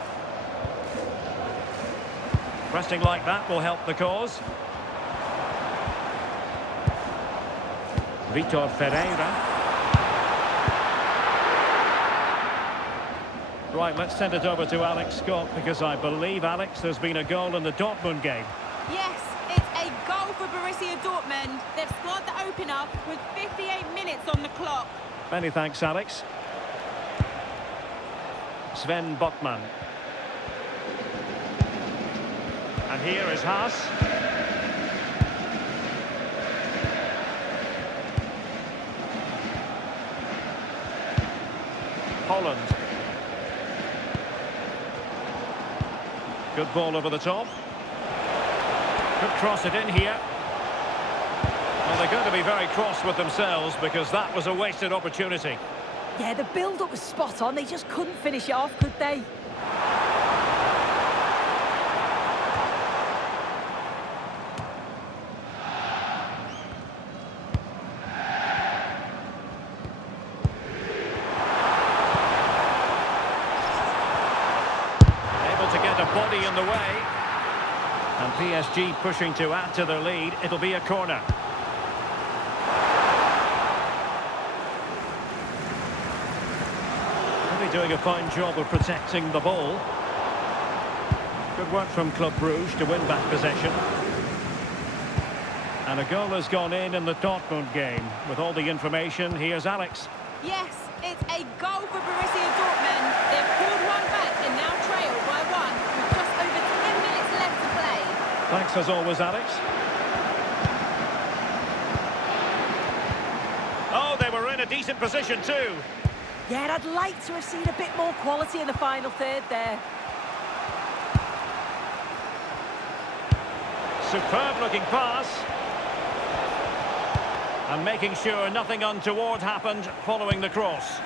Pressing like that will help the cause. Vitor Ferreira. Right, let's send it over to Alex Scott, because I believe, Alex, there's been a goal in the Dortmund game. Yes, it's a goal for Borussia Dortmund. They've scored the opener with 58 minutes on the clock. Many thanks, Alex. Sven Botman. And here is Haas. Holland. Good ball over the top. Could cross it in here. Well, they're going to be very cross with themselves, because that was a wasted opportunity. Yeah, the build-up was spot on. They just couldn't finish it off, could they? Able to get a body in the way. And PSG pushing to add to their lead. It'll be a corner. Doing a fine job of protecting the ball. Good work from Club Brugge to win back possession. And a goal has gone in the Dortmund game. With all the information, here's Alex. Yes, it's a goal for Borussia Dortmund. They've pulled one back and now trail by one with just over 10 minutes left to play. Thanks as always, Alex. Oh, they were in a decent position too. Yeah, I'd like to have seen a bit more quality in the final third there. Superb looking pass. And making sure nothing untoward happened following the cross.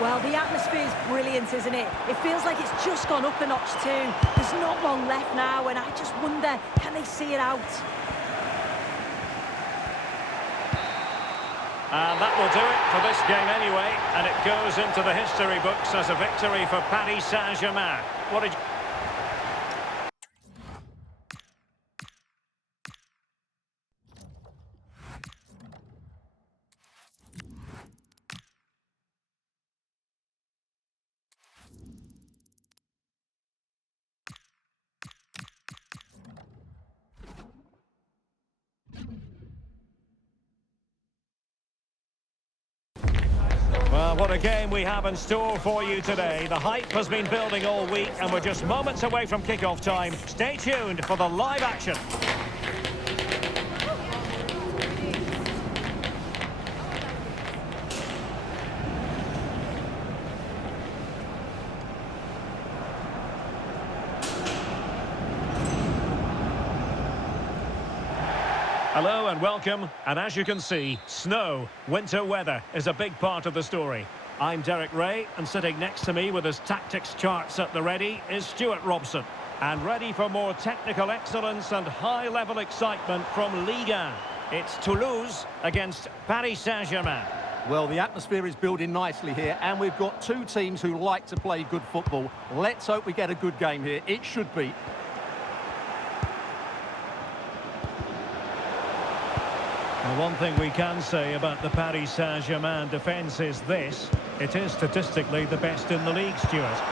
Well, the atmosphere is brilliant, isn't it? It feels like it's just gone up a notch too. There's not long left now, and I just wonder, can they see it out? And that will do it for this game anyway, and it goes into the history books as a victory for Paris Saint-Germain. What did you... Well, what a game we have in store for you today. The hype has been building all week, and we're just moments away from kick-off time. Stay tuned for the live action. Hello and welcome, and as you can see, snow, winter weather is a big part of the story. I'm Derek Ray, and sitting next to me with his tactics charts at the ready is Stuart Robson. And ready for more technical excellence and high-level excitement from Ligue 1. It's Toulouse against Paris Saint-Germain. Well, the atmosphere is building nicely here, and we've got two teams who like to play good football. Let's hope we get a good game here. It should be. Well, one thing we can say about the Paris Saint-Germain defence is this. It is statistically the best in the league, Stuart.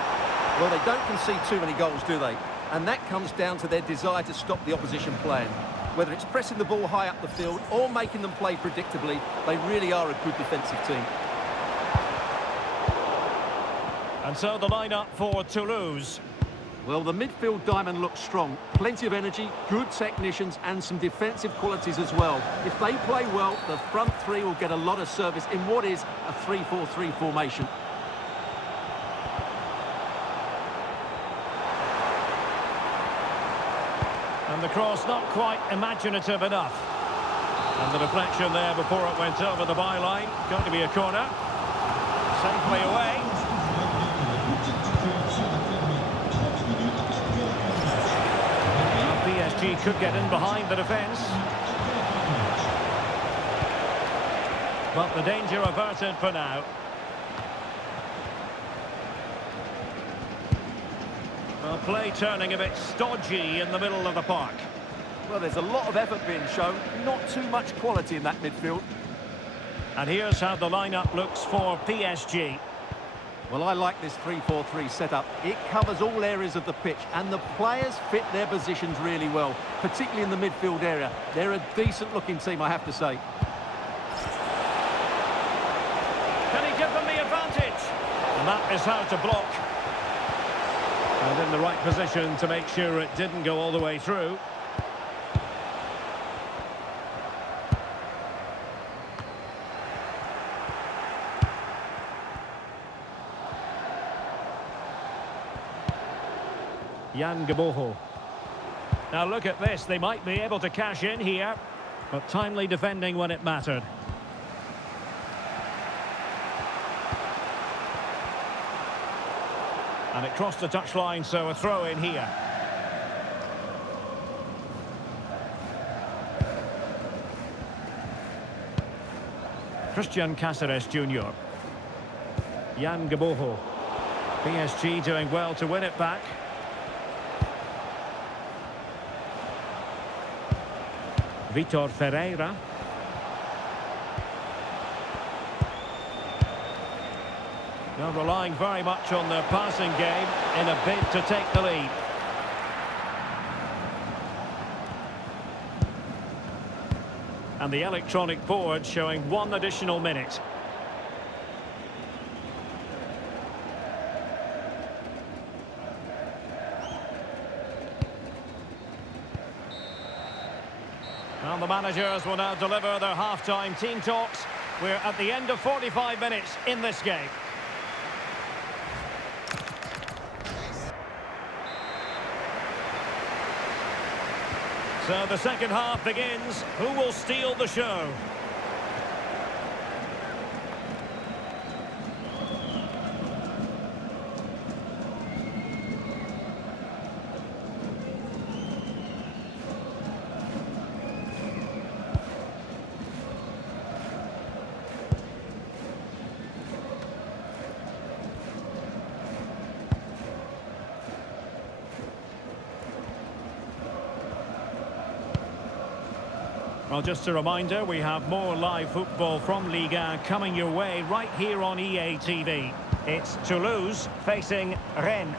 Well, they don't concede too many goals, do they? And that comes down to their desire to stop the opposition playing. Whether it's pressing the ball high up the field or making them play predictably, they really are a good defensive team. And so the lineup for Toulouse. Well, the midfield diamond looks strong. Plenty of energy, good technicians and some defensive qualities as well. If they play well, the front three will get a lot of service in what is a 3-4-3 formation. And the cross not quite imaginative enough. And the deflection there before it went over the byline. Going to be a corner. Safely away. PSG could get in behind the defence. But the danger averted for now. Well, play turning a bit stodgy in the middle of the park. Well, there's a lot of effort being shown, not too much quality in that midfield. And here's how the lineup looks for PSG. Well, I like this 3-4-3 setup. It covers all areas of the pitch, and the players fit their positions really well, particularly in the midfield area. They're a decent-looking team, I have to say. Can he give them the advantage? And that is how to block. And in the right position to make sure it didn't go all the way through. Jan Gaboho. Now look at this, they might be able to cash in here, but timely defending when it mattered. And it crossed the touchline, so a throw in here. Christian Cáceres Jr. Jan Gaboho. PSG doing well to win it back. Vitor Ferreira. Now relying very much on their passing game in a bid to take the lead. And the electronic board showing 1 additional minute. And the managers will now deliver their half-time team talks. We're at the end of 45 minutes in this game. So the second half begins. Who will steal the show? Well, just a reminder, we have more live football from Ligue 1 coming your way right here on EA TV. It's Toulouse facing Rennes.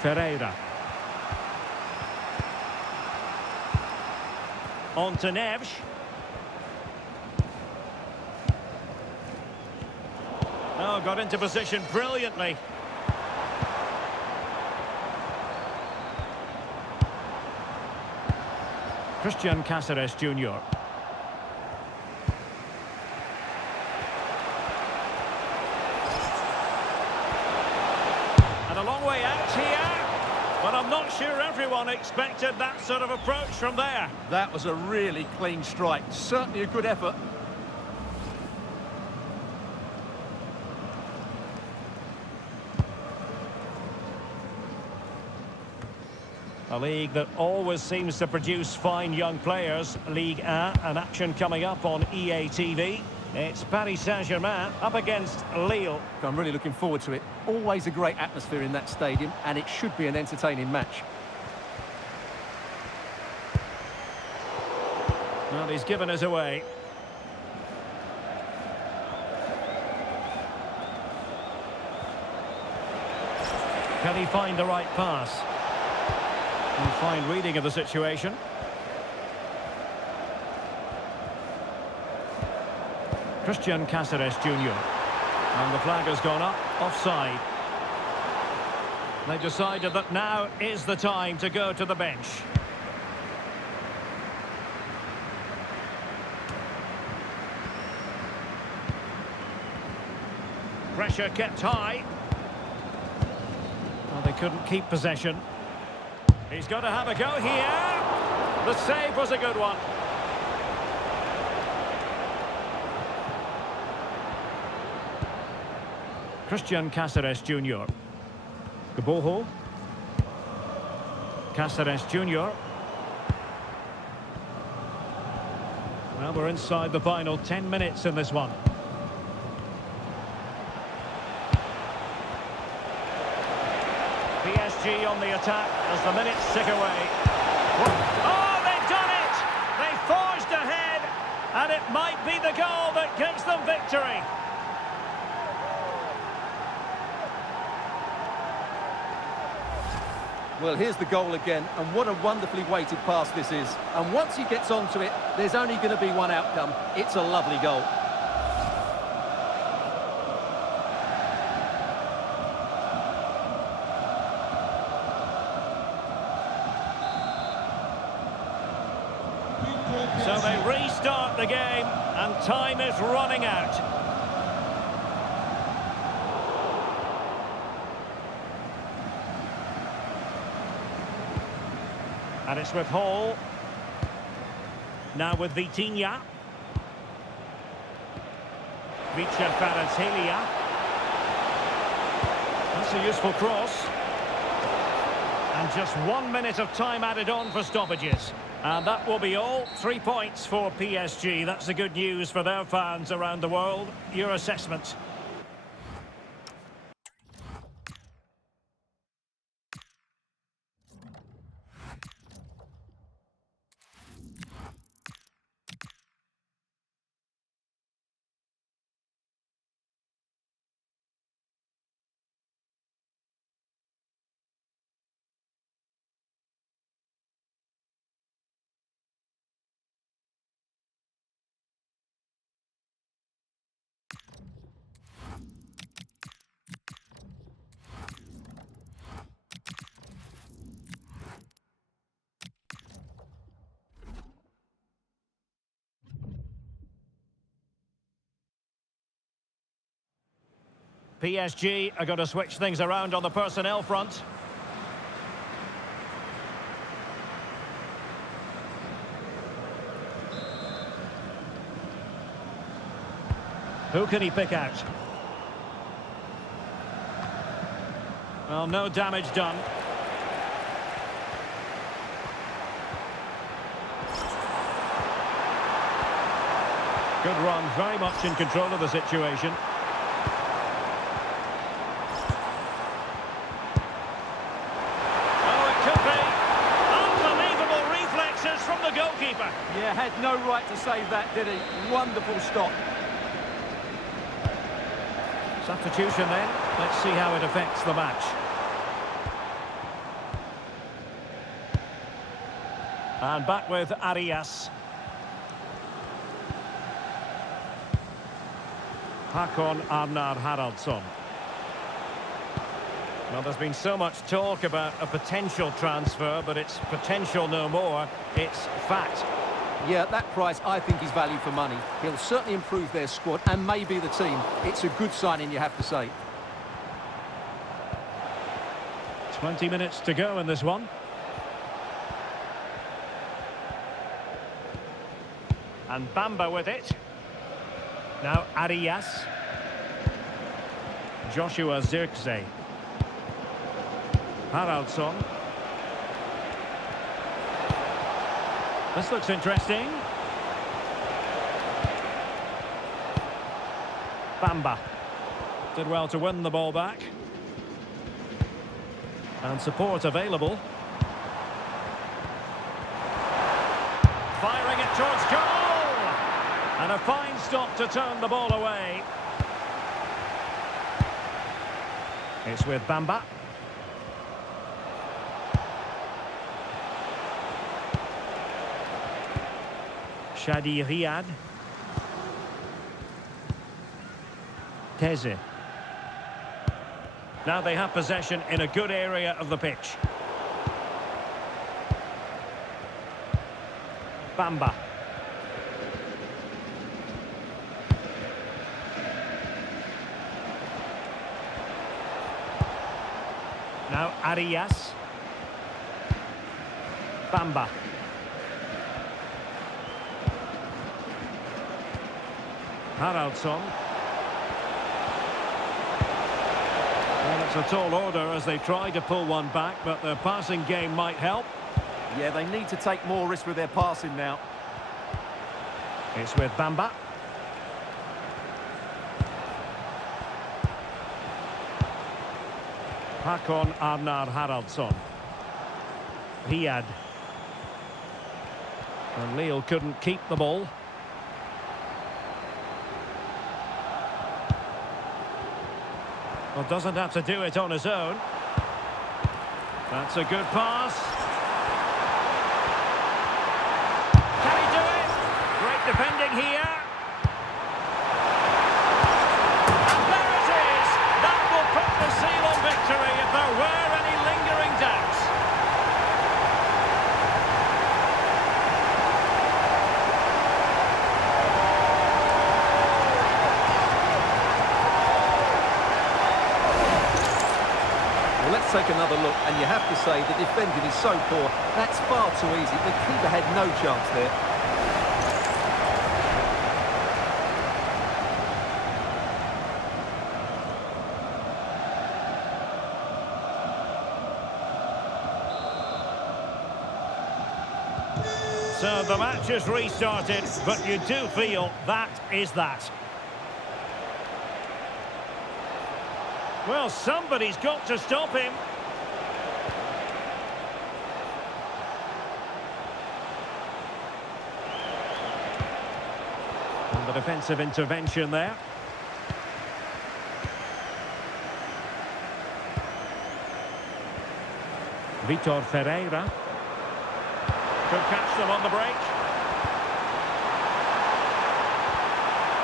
Ferreira. On to Neves. Oh, got into position brilliantly. Christian Cáceres Jr. And a long way out here, but I'm not sure everyone expected that sort of approach from there. That was a really clean strike. Certainly a good effort. A league that always seems to produce fine young players. Ligue 1, an action coming up on EA TV. It's Paris Saint-Germain up against Lille. I'm really looking forward to it. Always a great atmosphere in that stadium, and it should be an entertaining match. Well, he's given us away. Can he find the right pass? A fine reading of the situation. Christian Cáceres Jr. And the flag has gone up, offside. They've decided that now is the time to go to the bench. Pressure kept high. Well, they couldn't keep possession. He's got to have a go here. The save was a good one. Christian Cáceres Jr. Gboho. Cáceres Jr. Well, we're inside the final 10 minutes in this one. PSG on the attack as the minutes tick away. Oh, they've done it! They forged ahead, and it might be the goal that gives them victory. Well, here's the goal again, and what a wonderfully weighted pass this is. And once he gets onto it, there's only going to be one outcome. It's a lovely goal. So they restart the game, and time is running out. And it's with Hall. Now with Vitinha. Vicha Kvaratskhelia. That's a useful cross. And just 1 minute of time added on for stoppages. And that will be all. 3 points for PSG. That's the good news for their fans around the world. Your assessment? PSG are going to switch things around on the personnel front. Who can he pick out? Well, no damage done. Good run, very much in control of the situation. Goalkeeper. Yeah, had no right to save that, did he? Wonderful stop. Substitution then. Let's see how it affects the match. And back with Arias. Håkon Arnar Haraldsson. Well, there's been so much talk about a potential transfer, but it's potential no more. It's fact. Yeah, that price, I think, is value for money. He'll certainly improve their squad and maybe the team. It's a good signing, you have to say. 20 minutes to go in this one. And Bamba with it. Now Arias. Joshua Zirkzee. Haraldsson. This looks interesting. Bamba. Did well to win the ball back. And support available. Firing it towards goal! And a fine stop to turn the ball away. It's with Bamba. Shadi Riyad. Teze. Now they have possession in a good area of the pitch. Bamba. Now Arias. Bamba. Haraldsson. Well, It's a tall order as they try to pull one back, but their passing game might help. Yeah, they need to take more risk with their passing now. It's with Bamba. Hakon Arnar Haraldsson. Riyad. And Lille couldn't keep the ball. Well, doesn't have to do it on his own. That's a good pass. Can he do it? Great defending here. And there it is. That will put the seal on victory if there were any lingering doubts. Let's take another look, and you have to say the defending is so poor. That's far too easy. The keeper had no chance there. So the match has restarted, but you do feel that is that. Well, somebody's got to stop him. And the defensive intervention there. Vitor Ferreira. Could catch them on the break.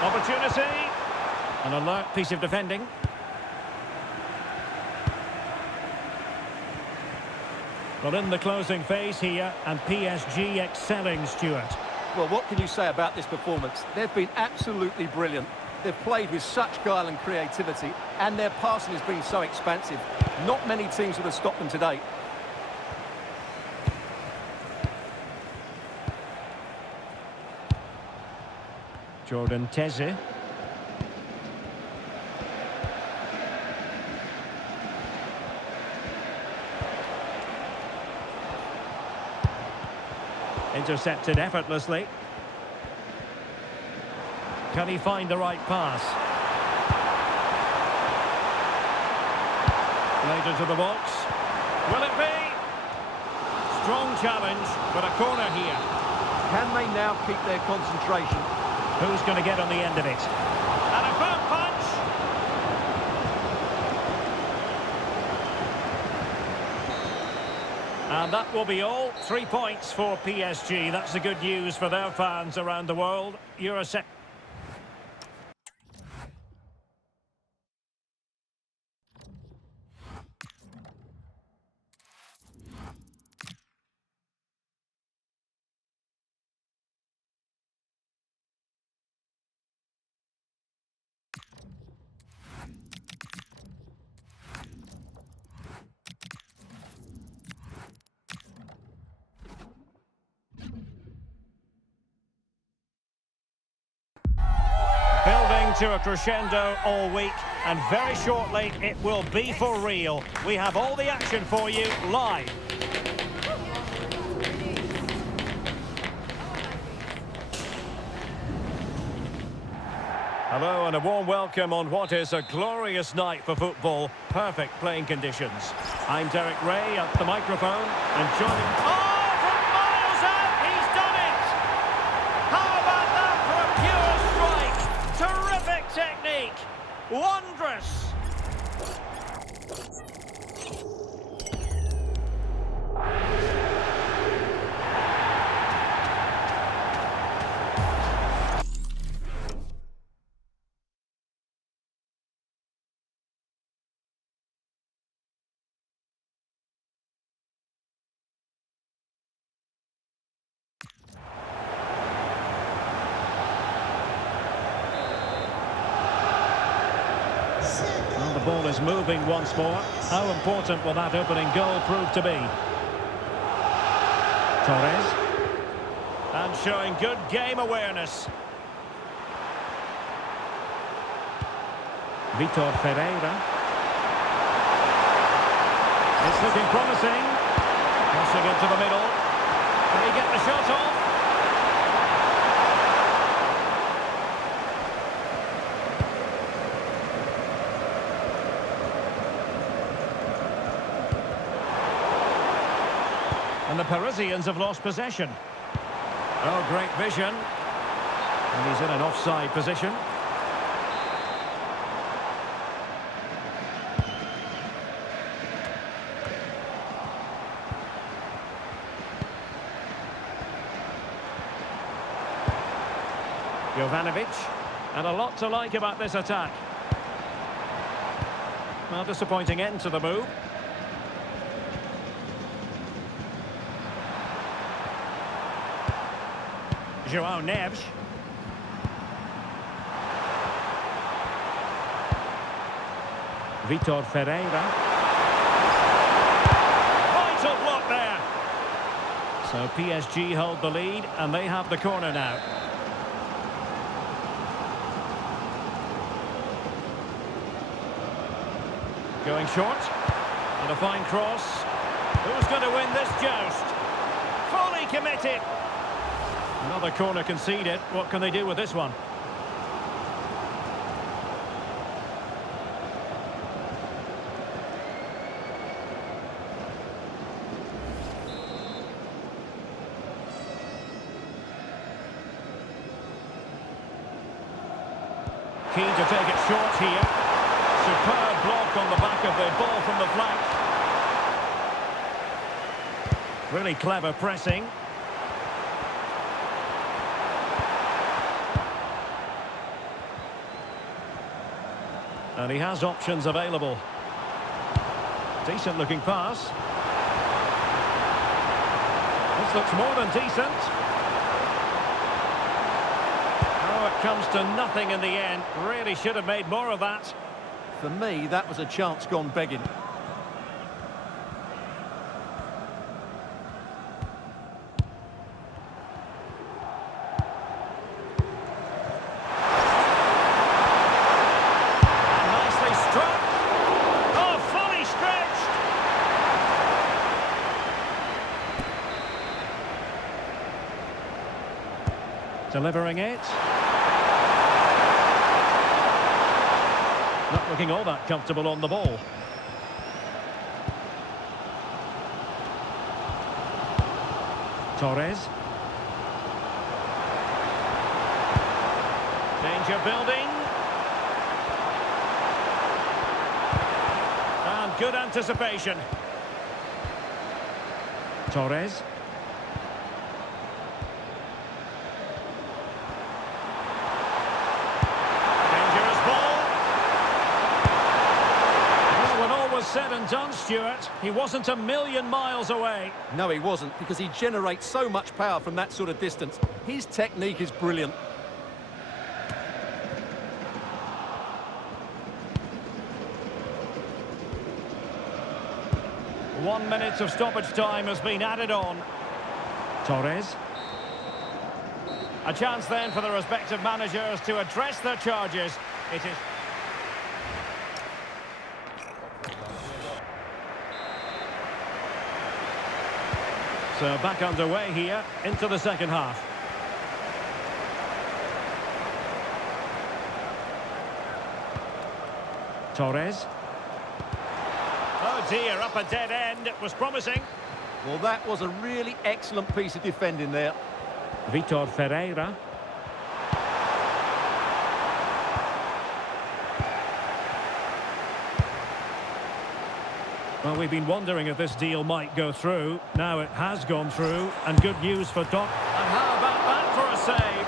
Opportunity. An alert piece of defending. Well, in the closing phase here, and PSG excelling, Stuart. Well, what can you say about this performance? They've been absolutely brilliant. They've played with such guile and creativity, and their passing has been so expansive. Not many teams would have stopped them today. Jordan Teze. Intercepted effortlessly. Can he find the right pass? Played into the box. Will it be? Strong challenge, but a corner here. Can they now keep their concentration? Who's going to get on the end of it? And a firm punch! And that will be all. 3 points for PSG. That's the good news for their fans around the world. You're a set. Building to a crescendo all week, and very shortly it will be for real. We have all the action for you live. Hello and a warm welcome on what is a glorious night for football. Perfect playing conditions. I'm Derek Ray at the microphone, and joining... Oh, from miles out, he's done it! How about that for a pure strike? Terrific technique! Wondrous! Well, the ball is moving once more. How important will that opening goal prove to be? Torres. And showing good game awareness. Vitor Ferreira. It's looking promising. Crossing into the middle. Can he get the shot off? And the Parisians have lost possession. Oh, great vision. And he's in an offside position. Jovanovic, and a lot to like about this attack. Well, disappointing end to the move. João Neves. Vitor Ferreira. Vital block there. So PSG hold the lead and they have the corner now. Going short. And a fine cross. Who's going to win this joust? Fully committed. Another corner conceded. What can they do with this one? Keen to take it short here. Superb block on the back of the ball from the flank. Really clever pressing. And he has options available. Decent looking pass. This looks more than decent. Oh, it comes to nothing in the end. Really should have made more of that. For me, that was a chance gone begging. Nicely struck. Oh, fully stretched. Delivering it. Not looking all that comfortable on the ball. Torres. Danger building. And good anticipation. Torres. Said and done, Stuart. He wasn't a million miles away. No, he wasn't, because he generates so much power from that sort of distance. His technique is brilliant. One minute of stoppage time has been added on. Torres. A chance then for the respective managers to address their charges. It is... So back underway here into the second half. Torres. Oh dear, up a dead end. It was promising. Well, that was a really excellent piece of defending there. Vitor Ferreira. Well, we've been wondering if this deal might go through. Now it has gone through, and good news for Doc. And how about that for a save?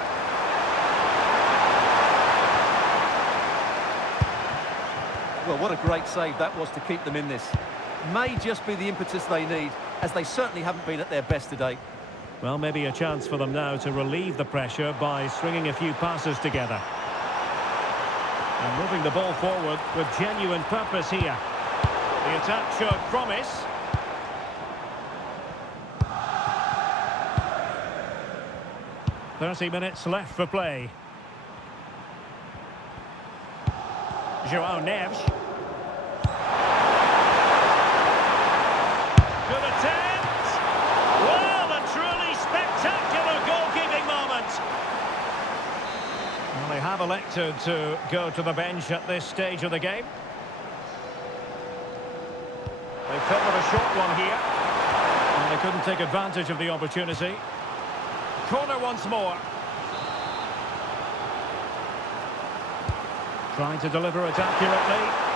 Well, what a great save that was to keep them in this. May just be the impetus they need, as they certainly haven't been at their best today. Well, maybe a chance for them now to relieve the pressure by stringing a few passes together. And moving the ball forward with genuine purpose here. The attack showed promise. "30 minutes left for play. João Neves. have elected to go to the bench at this stage of the game. They favoured a short one here. And they couldn't take advantage of the opportunity. Corner once more. Trying to deliver it accurately.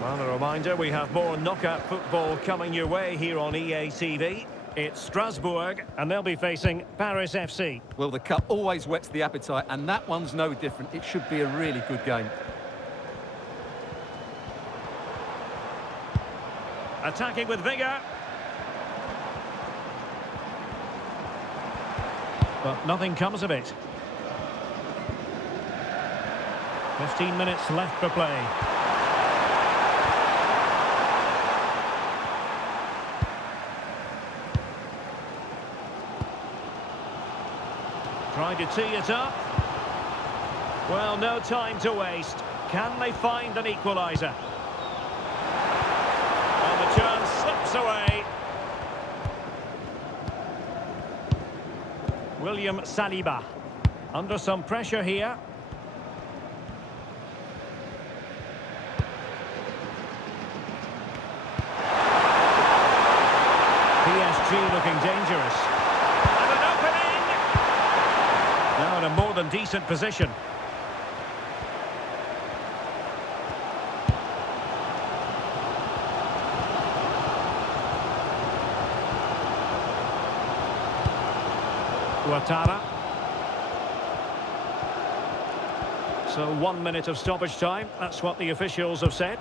Well, a reminder, we have more knockout football coming your way here on EA TV. It's Strasbourg, and they'll be facing Paris FC. Well, the cup always whets the appetite, and that one's no different. It should be a really good game. Attacking with vigour. But nothing comes of it. 15 minutes left for play. Trying to tee it up. Well, no time to waste. Can they find an equaliser? And the chance slips away. William Saliba. Under some pressure here. PSG looking dangerous. And an opening! Now in a more than decent position. Ouattara. So 1 minute of stoppage time. That's what the officials have said.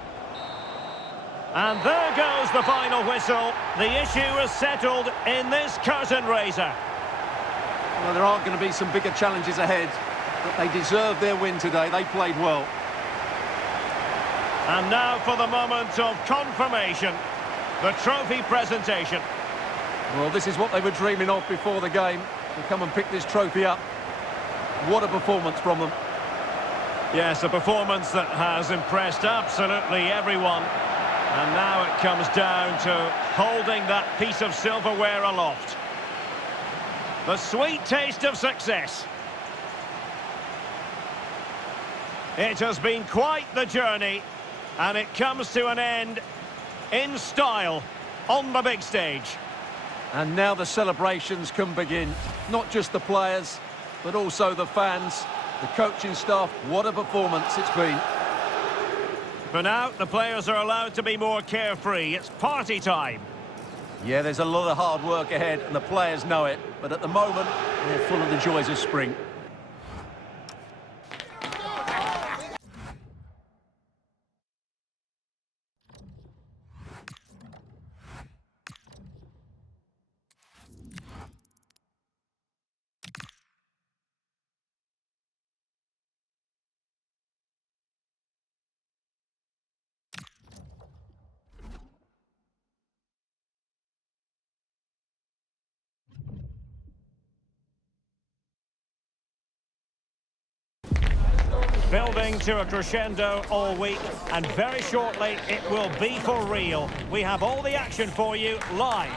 And there goes the final whistle. The issue is settled in this curtain raiser. Well, there are going to be some bigger challenges ahead, but they deserve their win today. They played well. And now for the moment of confirmation. The trophy presentation. Well, this is what they were dreaming of before the game. To come and pick this trophy up. What a performance from them. Yes, a performance that has impressed absolutely everyone. And now it comes down to holding that piece of silverware aloft. The sweet taste of success. It has been quite the journey, and it comes to an end in style on the big stage. And now the celebrations can begin. Not just the players, but also the fans, the coaching staff. What a performance it's been. For now, the players are allowed to be more carefree. It's party time. Yeah, there's a lot of hard work ahead, and the players know it. But at the moment, they're full of the joys of spring. Building to a crescendo all week, and very shortly it will be for real. We have all the action for you live.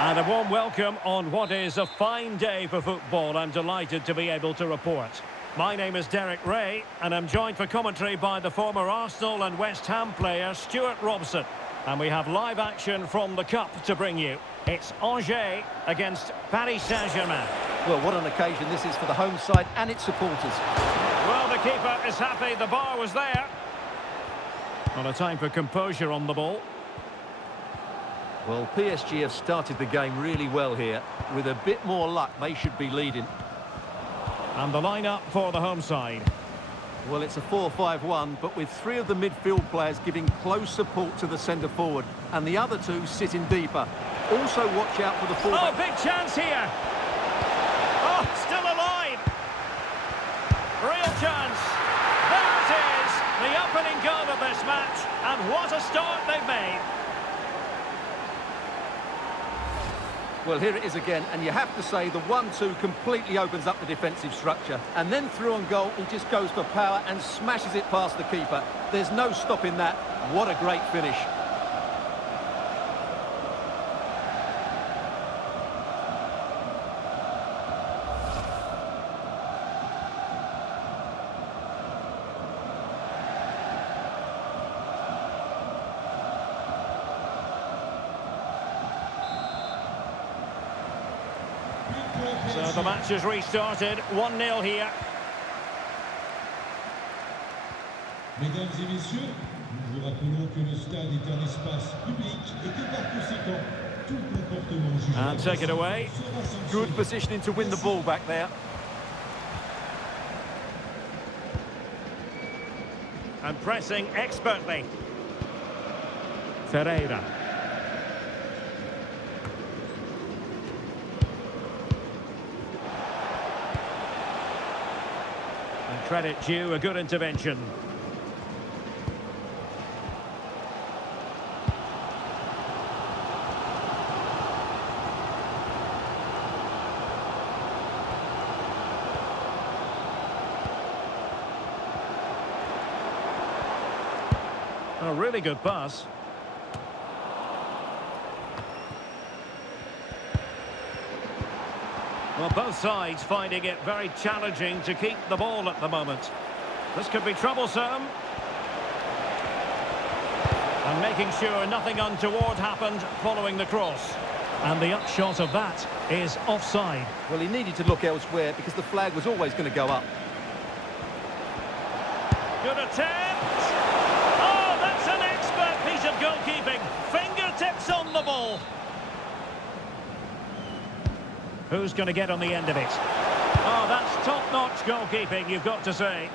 And a warm welcome on what is a fine day for football. I'm delighted to be able to report. My name is Derek Ray, and I'm joined for commentary by the former Arsenal and West Ham player Stuart Robson. And we have live action from the Cup to bring you. It's Angers against Paris Saint-Germain. Well, what an occasion this is for the home side and its supporters. Well, the keeper is happy. The bar was there. Not a time for composure on the ball. Well, PSG have started the game really well here. With a bit more luck, they should be leading. And the lineup for the home side. Well, it's a 4-5-1, but with three of the midfield players giving close support to the centre-forward, and the other two sitting deeper. Also watch out for the fullback. Oh, big chance here. Oh, still alive. Real chance. There it is. The opening goal of this match. And what a start they've made. Well, here it is again, and you have to say the 1-2 completely opens up the defensive structure. And then through on goal, he just goes for power and smashes it past the keeper. There's no stopping that. What a great finish. So the match has restarted, 1-0 here. Mesdames et messieurs, nous vous rappelons que le stade est un espace public et que par conséquent, tout comportement jugé And take it away. sera sanctionné. Good positioning to win the ball back there. And pressing expertly. Ferreira. And credit due, a good intervention. A really good pass. Well, both sides finding it very challenging to keep the ball at the moment. This could be troublesome. And making sure nothing untoward happened following the cross. And the upshot of that is offside. Well, he needed to look elsewhere because the flag was always going to go up. Good attempt. Oh, that's an expert piece of goalkeeping. Fingertips on the ball. Who's going to get on the end of it? Oh, that's top-notch goalkeeping, you've got to say.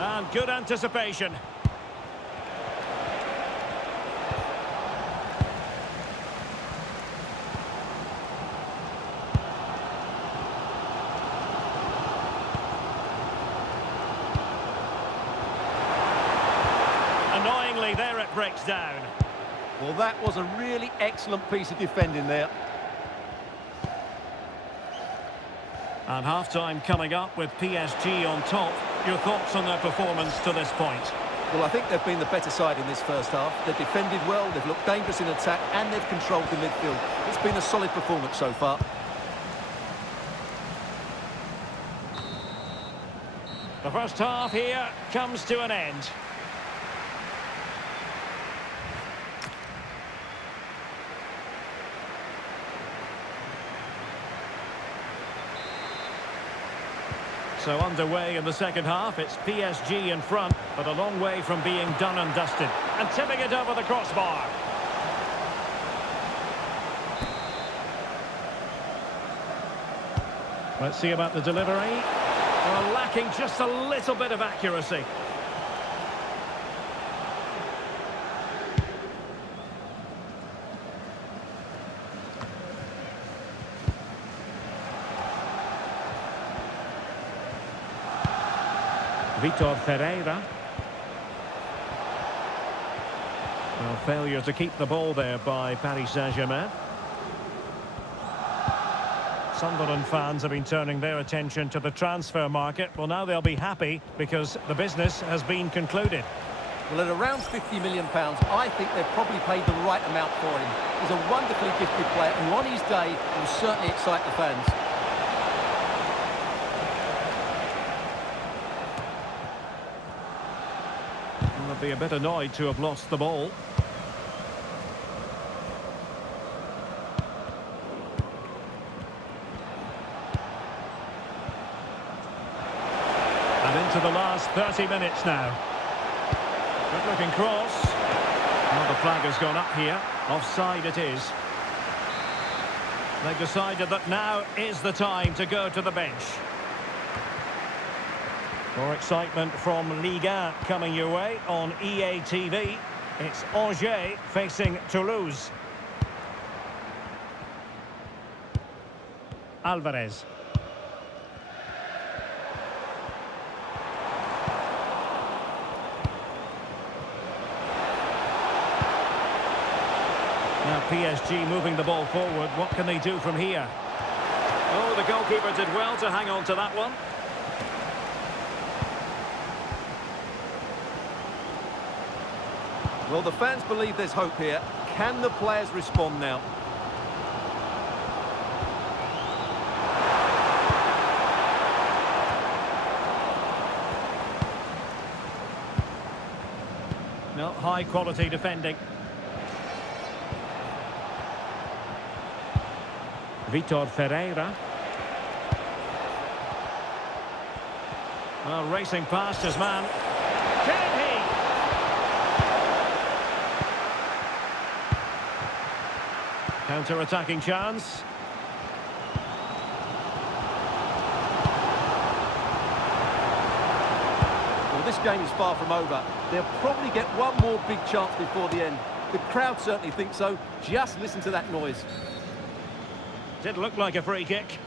And good anticipation. Annoyingly, there it breaks down. Well, that was a really excellent piece of defending there. And half-time coming up with PSG on top. Your thoughts on their performance to this point? Well, I think they've been the better side in this first half. They've defended well, they've looked dangerous in attack, and they've controlled the midfield. It's been a solid performance so far. The first half here comes to an end. So underway in the second half, it's PSG in front, but a long way from being done and dusted. And tipping it over the crossbar. Let's see about the delivery. Well, lacking just a little bit of accuracy. Vitor Ferreira. Well, failure to keep the ball there by Paris Saint-Germain. Sunderland fans have been turning their attention to the transfer market. Well, now they'll be happy because the business has been concluded. Well, at around £50 million, I think they've probably paid the right amount for him. He's a wonderfully gifted player, and on his day, will certainly excite the fans. They'll be a bit annoyed to have lost the ball. And into the last 30 minutes now. Good looking cross. Well, the flag has gone up here. Offside it is. They've decided that now is the time to go to the bench. More excitement from Ligue 1 coming your way on EA TV. It's Angers facing Toulouse. Alvarez. PSG moving the ball forward. What can they do from here? Oh, the goalkeeper did well to hang on to that one. Well, the fans believe there's hope here. Can the players respond now? No, high quality defending. Vitor Ferreira. Well, racing past his man. Can he? Counter-attacking chance. Well, this game is far from over. They'll probably get one more big chance before the end. The crowd certainly think so. Just listen to that noise. Did look like a free kick.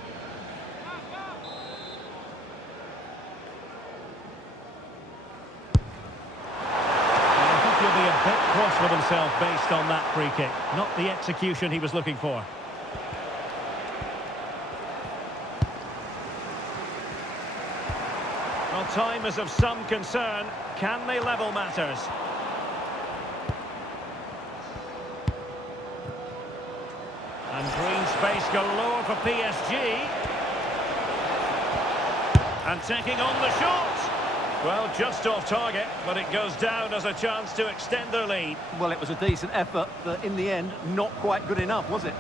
I think he'll be a bit cross with himself based on that free kick. Not the execution he was looking for. Well, time is of some concern. Can they level matters? And green space galore for PSG. And taking on the shot. Well, just off target, but it goes down as a chance to extend their lead. Well, it was a decent effort, but in the end, not quite good enough, was it?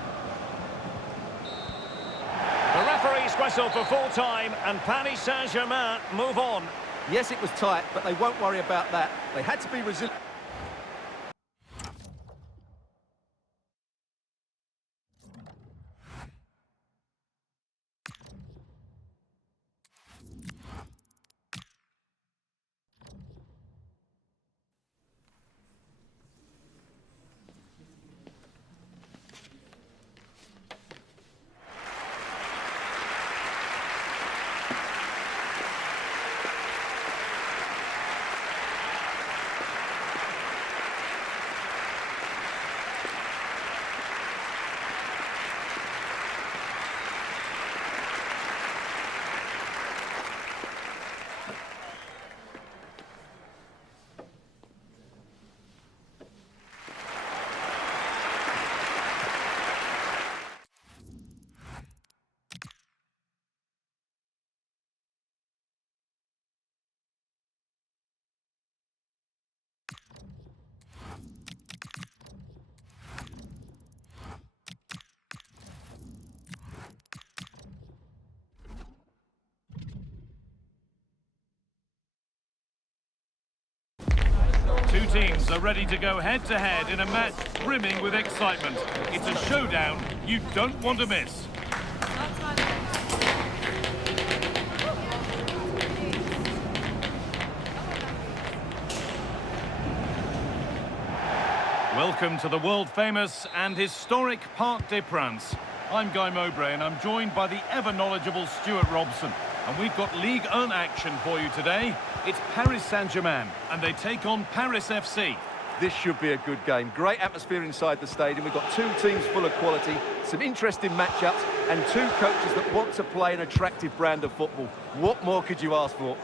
The referee's whistle for full time, and Paris Saint-Germain move on. Yes, it was tight, but they won't worry about that. They had to be resilient. Two teams are ready to go head-to-head in a match brimming with excitement. It's a showdown you don't want to miss. Welcome to the world-famous and historic Parc des Princes. I'm Guy Mowbray and I'm joined by the ever-knowledgeable Stuart Robson. And we've got Ligue 1 action for you today. It's Paris Saint-Germain, and they take on Paris FC. This should be a good game. Great atmosphere inside the stadium. We've got two teams full of quality, some interesting matchups, and two coaches that want to play an attractive brand of football. What more could you ask for?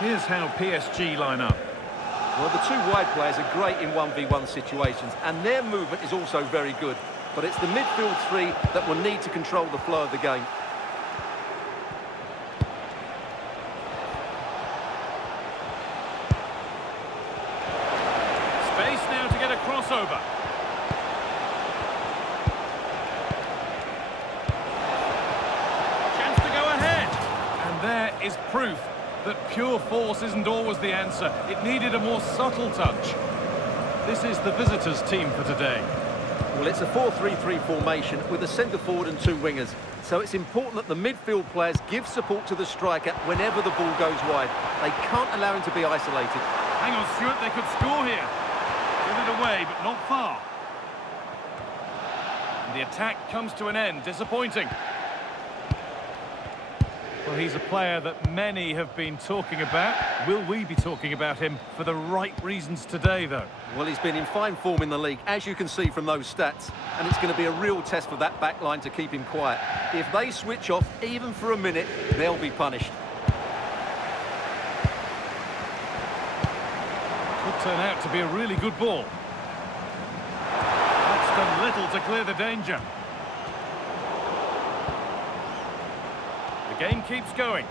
Here's how PSG line up. Well, the two wide players are great in 1v1 situations, and their movement is also very good. But it's the midfield three that will need to control the flow of the game. Space now to get a crossover. Chance to go ahead. And there is proof that pure force isn't always the answer. It needed a more subtle touch. This is the visitors' team for today. Well, it's a 4-3-3 formation with a centre-forward and two wingers. So it's important that the midfield players give support to the striker whenever the ball goes wide. They can't allow him to be isolated. Hang on, Stuart, they could score here. Give it away, but not far. And the attack comes to an end. Disappointing. Well, he's a player that many have been talking about. Will we be talking about him for the right reasons today, though? Well, he's been in fine form in the league, as you can see from those stats. And it's going to be a real test for that back line to keep him quiet. If they switch off, even for a minute, they'll be punished. Could turn out to be a really good ball. That's done little to clear the danger. The game keeps going.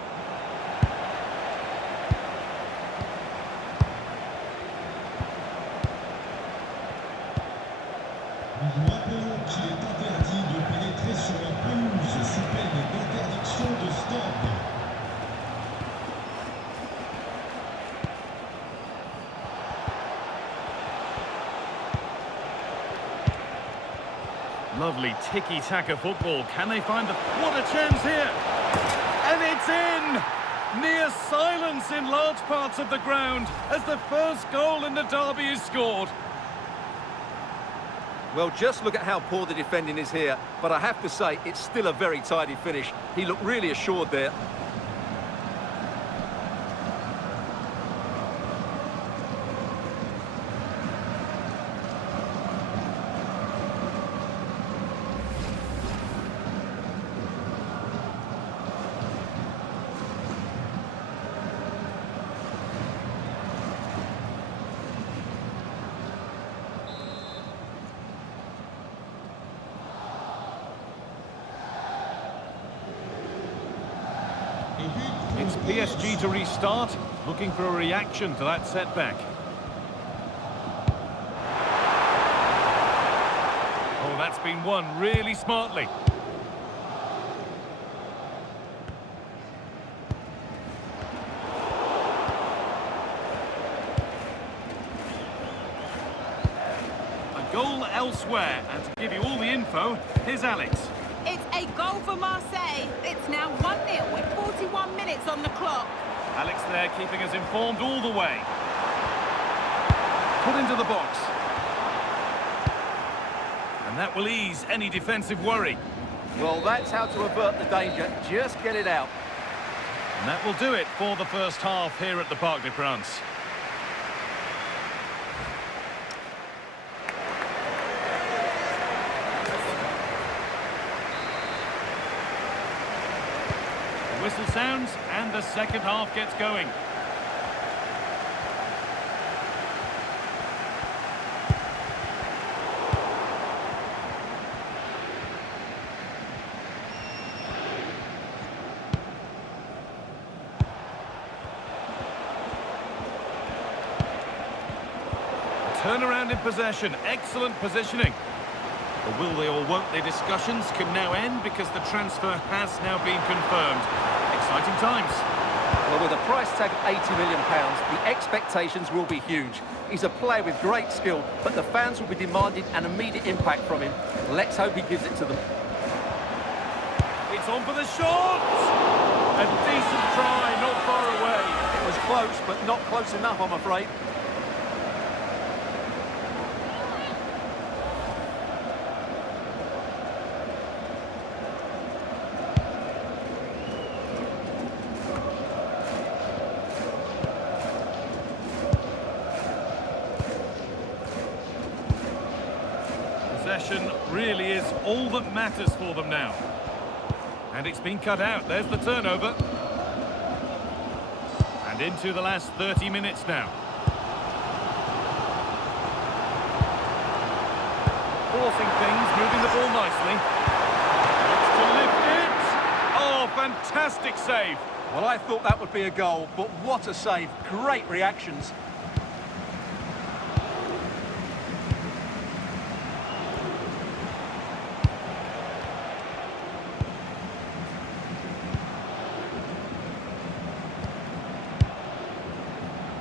Nous vous rappelons qu'il est interdit de pénétrer sur la pelouse sous peine d'interdiction de stade. Lovely tiki-taka football. Can they find the... What a chance here! And it's in! Near silence in large parts of the ground as the first goal in the derby is scored. Well, just look at how poor the defending is here. But I have to say, it's still a very tidy finish. He looked really assured there. It's PSG to restart, looking for a reaction to that setback. Oh, that's been won really smartly. A goal elsewhere, and to give you all the info, here's Alex. It's a goal for Marseille. It's now 1-0 with 41 minutes on the clock. Alex there keeping us informed all the way. Put into the box. And that will ease any defensive worry. Well, that's how to avert the danger. Just get it out. And that will do it for the first half here at the Parc des Princes. Whistle sounds and the second half gets going. Turnaround in possession, excellent positioning. The will they or won't they discussions can now end because the transfer has now been confirmed. Exciting times. Well, with a price tag of £80 million, the expectations will be huge. He's a player with great skill, but the fans will be demanding an immediate impact from him. Let's hope he gives it to them. It's on for the shot! A decent try, not far away. It was close, but not close enough, I'm afraid. Possession really is all that matters for them now. And it's been cut out. There's the turnover. And into the last 30 minutes now. Forcing things, moving the ball nicely. Looks to lift it. Oh, fantastic save. Well, I thought that would be a goal, but what a save. Great reactions.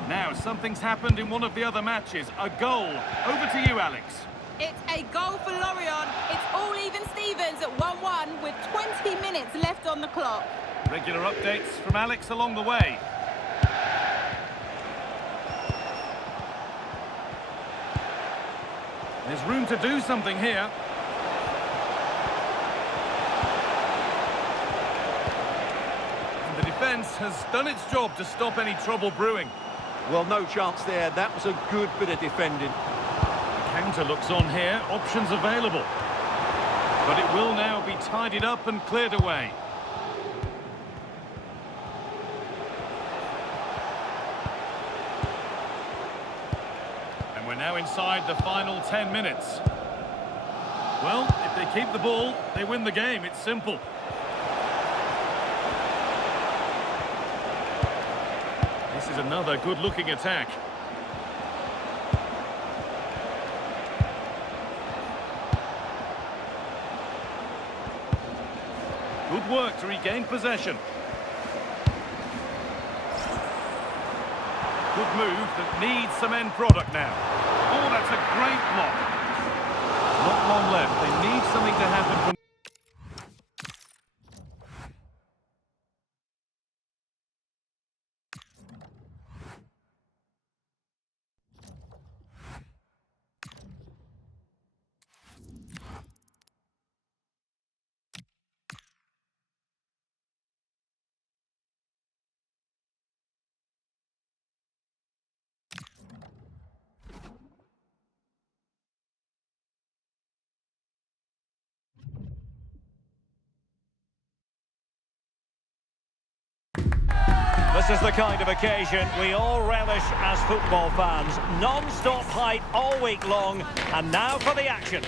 Now, something's happened in one of the other matches. A goal. Over to you, Alex. It's a goal for Lorient. It's all even Stevens at 1-1 with 20 minutes left on the clock. Regular updates from Alex along the way. There's room to do something here. defence has done its job to stop any trouble brewing. Well, no chance there. That was a good bit of defending. Counter looks on here, options available. But it will now be tidied up and cleared away. And we're now inside the final 10 minutes. Well, if they keep the ball, they win the game. It's simple. This is another good-looking attack. Good work to regain possession. Good move that needs some end product now. Oh, that's a great block. Not long left. They need something to happen from... This is the kind of occasion we all relish as football fans. Non-stop hype all week long, and now for the action.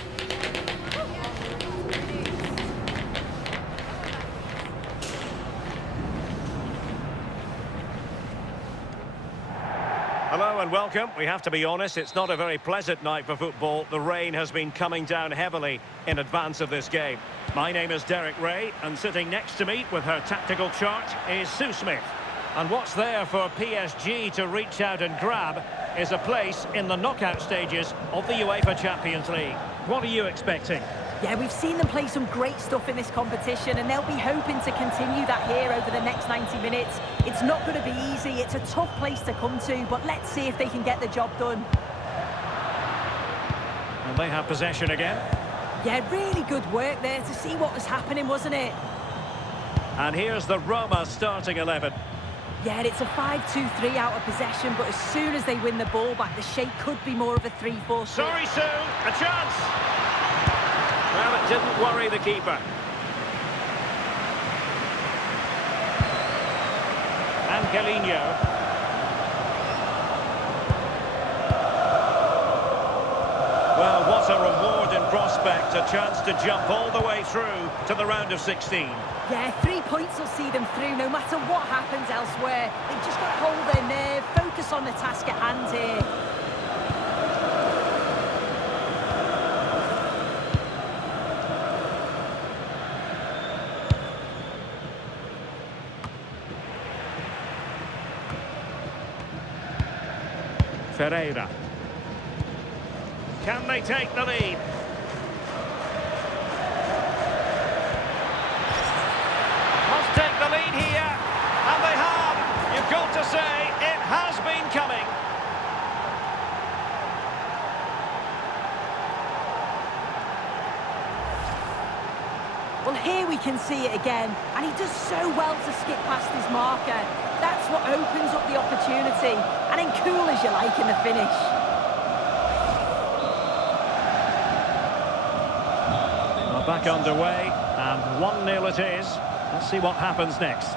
Hello and welcome. We have to be honest, it's not a very pleasant night for football. The rain has been coming down heavily in advance of this game. My name is Derek Ray, and sitting next to me with her tactical chart is Sue Smith. And what's there for PSG to reach out and grab is a place in the knockout stages of the UEFA Champions League. What are you expecting? Yeah, we've seen them play some great stuff in this competition, and they'll be hoping to continue that here over the next 90 minutes. It's not going to be easy. It's a tough place to come to, but let's see if they can get the job done. And they have possession again. Yeah, really good work there to see what was happening, wasn't it? And here's the Roma starting 11. Yeah, it's a 5-2-3 out of possession, but as soon as they win the ball back, the shape could be more of a 3-4. Sorry, Sue, a chance! Well, it didn't worry the keeper. Angelino. Well, what a reward in prospect, a chance to jump all the way through to the round of 16. Yeah, 3 points will see them through no matter what happens elsewhere. They've just got to hold their nerve, focus on the task at hand here. Ferreira. Can they take the lead? Must take the lead here, and they have. You've got to say, it has been coming. Well, here we can see it again, and he does so well to skip past his marker. That's what opens up the opportunity, and then cool as you like in the finish. Back underway, and 1-0 it is. Let's see what happens next.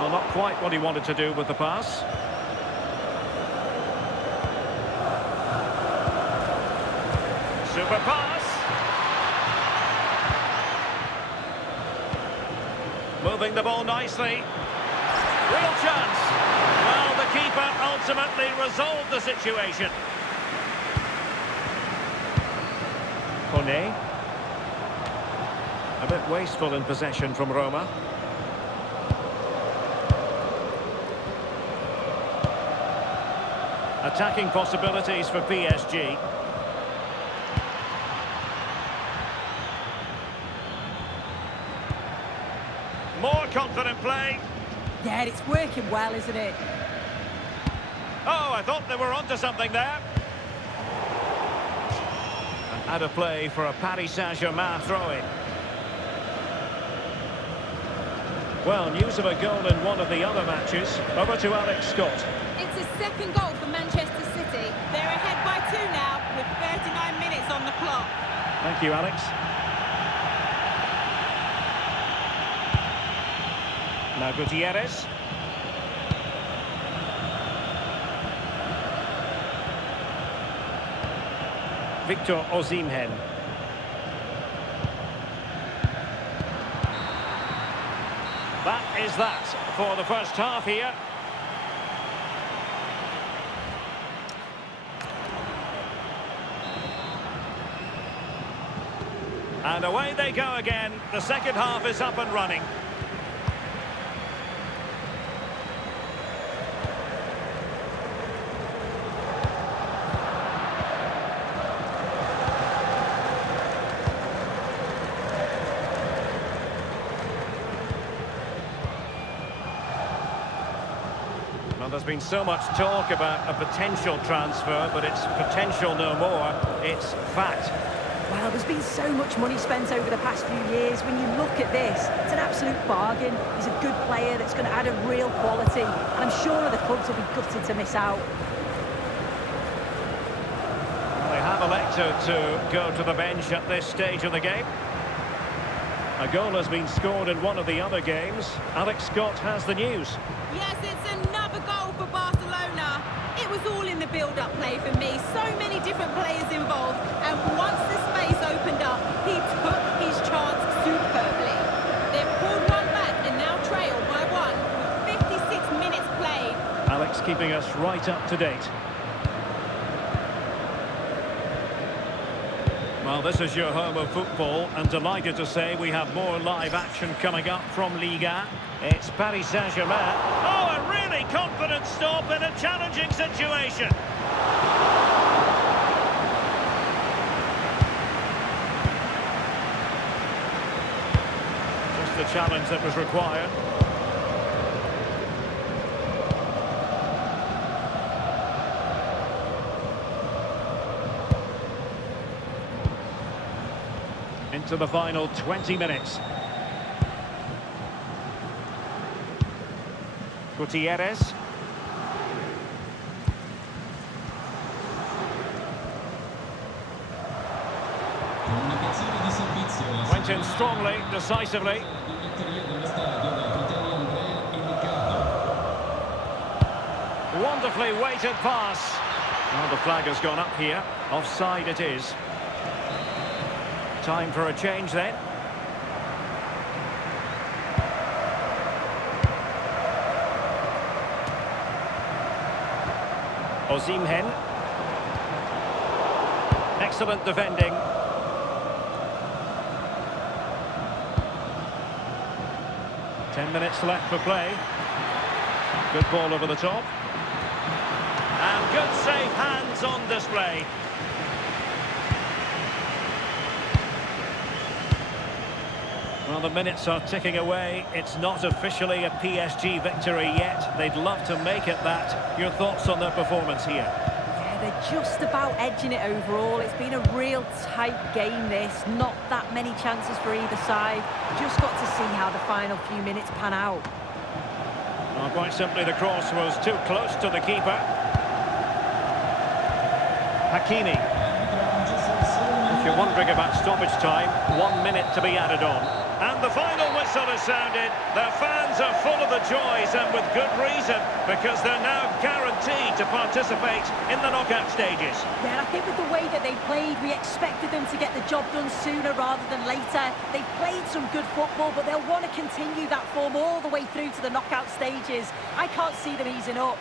Well, not quite what he wanted to do with the pass. Super pass. Moving the ball nicely. Real chance. Well, the keeper ultimately resolved the situation. Kone. A bit wasteful in possession from Roma. Attacking possibilities for PSG. More confident play. Yeah, it's working well, isn't it? Oh, I thought they were onto something there. And a play for a Paris Saint-Germain throw-in. Well, news of a goal in one of the other matches. Over to Alex Scott. It's a second goal for Manchester City. They're ahead by 2 now with 39 minutes on the clock. Thank you, Alex. Now Gutierrez. Victor Osimhen. That is that for the first half here. And away they go again. The second half is up and running. Well, there's been so much talk about a potential transfer, but it's potential no more. It's fact. Well, there's been so much money spent over the past few years. When you look at this, it's an absolute bargain. He's a good player that's going to add a real quality. And I'm sure the clubs will be gutted to miss out. Well, they have elected to go to the bench at this stage of the game. A goal has been scored in one of the other games. Alex Scott has the news. Yes, it's another goal for Barcelona. It was all in the build-up play for me. So many different players involved. And once the space opened up, he took his chance superbly. They've pulled one back and now trail by 1 with 56 minutes played. Alex keeping us right up to date. Well, this is your home of football, and delighted to say we have more live action coming up from Liga. It's Paris Saint-Germain. Oh, a really confident stop in a challenging situation. Just the challenge that was required. Into the final 20 minutes. Gutierrez. Went in strongly, decisively. Wonderfully weighted pass. Well, the flag has gone up here. Offside it is. Time for a change then. Osimhen. Excellent defending. Ten minutes left for play. Good ball over the top. And good safe hands on display. Well, the minutes are ticking away. It's not officially a PSG victory yet. They'd love to make it that. Your thoughts on their performance here? Yeah, they're just about edging it overall. It's been a real tight game, this. Not that many chances for either side. Just got to see how the final few minutes pan out. Well, quite simply, the cross was too close to the keeper. Hakimi. If you're wondering about stoppage time, 1 minute to be added on. And the final whistle has sounded. Their fans are full of the joys, and with good reason, because they're now guaranteed to participate in the knockout stages. Yeah, and I think with the way that they played, we expected them to get the job done sooner rather than later. They've played some good football, but they'll want to continue that form all the way through to the knockout stages. I can't see them easing up.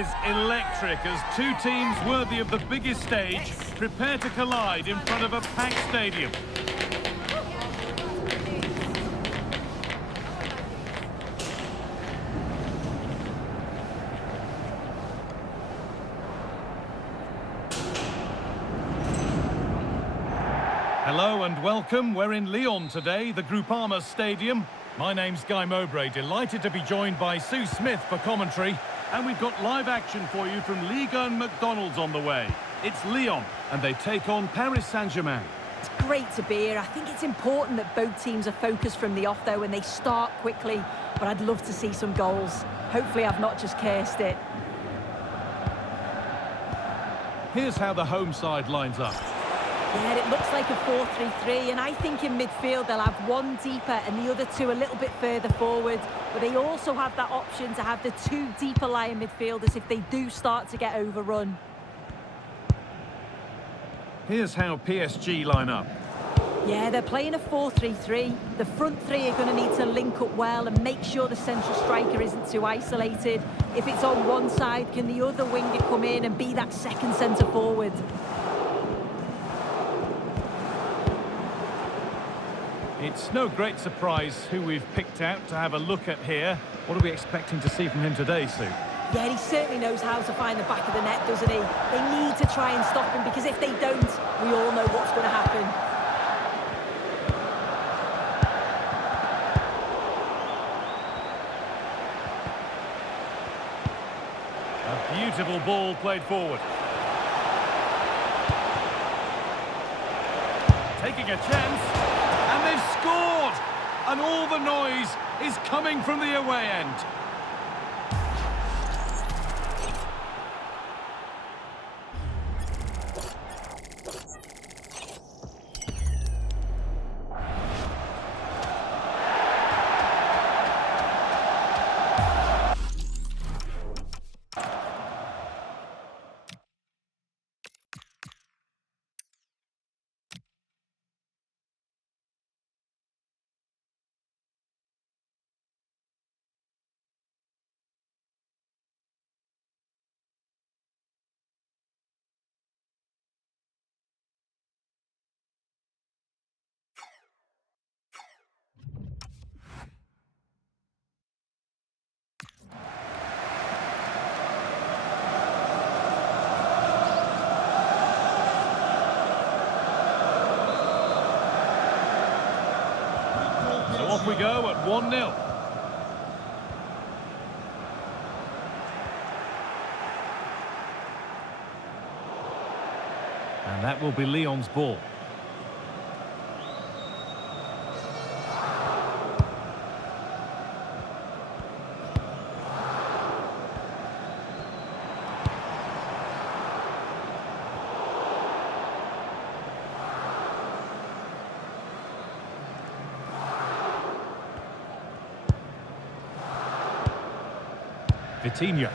is electric as two teams worthy of the biggest stage prepare to collide in front of a packed stadium. Hello and welcome. We're in Lyon today, the Groupama Stadium. My name's Guy Mowbray, delighted to be joined by Sue Smith for commentary. And we've got live action for you from Ligue 1 McDonald's on the way. It's Lyon, and they take on Paris Saint-Germain. It's great to be here. I think it's important that both teams are focused from the off, though, and they start quickly. But I'd love to see some goals. Hopefully I've not just cursed it. Here's how the home side lines up. Yeah, it looks like a 4-3-3, and I think in midfield they'll have one deeper and the other two a little bit further forward. But they also have that option to have the two deeper lying midfielders if they do start to get overrun. Here's how PSG line up. Yeah, they're playing a 4-3-3. The front three are going to need to link up well and make sure the central striker isn't too isolated. If it's on one side, can the other winger come in and be that second centre forward? It's no great surprise who we've picked out to have a look at here. What are we expecting to see from him today, Sue? Yeah, he certainly knows how to find the back of the net, doesn't he? They need to try and stop him, because if they don't, we all know what's going to happen. A beautiful ball played forward. Taking a chance. And they've scored! And all the noise is coming from the away end. Off we go at 1-0. And that will be Lyon's ball. Vitinha.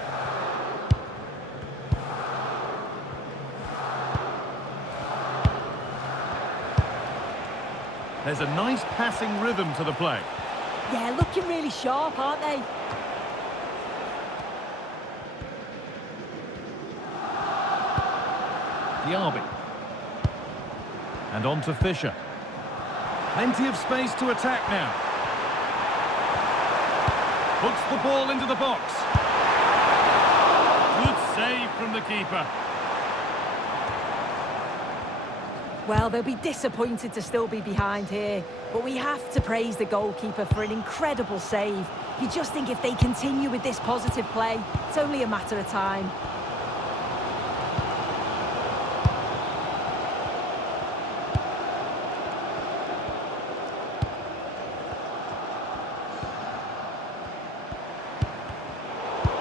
There's a nice passing rhythm to the play. Yeah, looking really sharp, aren't they? Diaby. And on to Fisher. Plenty of space to attack now. Puts the ball into the box. Good save from the keeper. Well, they'll be disappointed to still be behind here, but we have to praise the goalkeeper for an incredible save. You just think if they continue with this positive play, it's only a matter of time.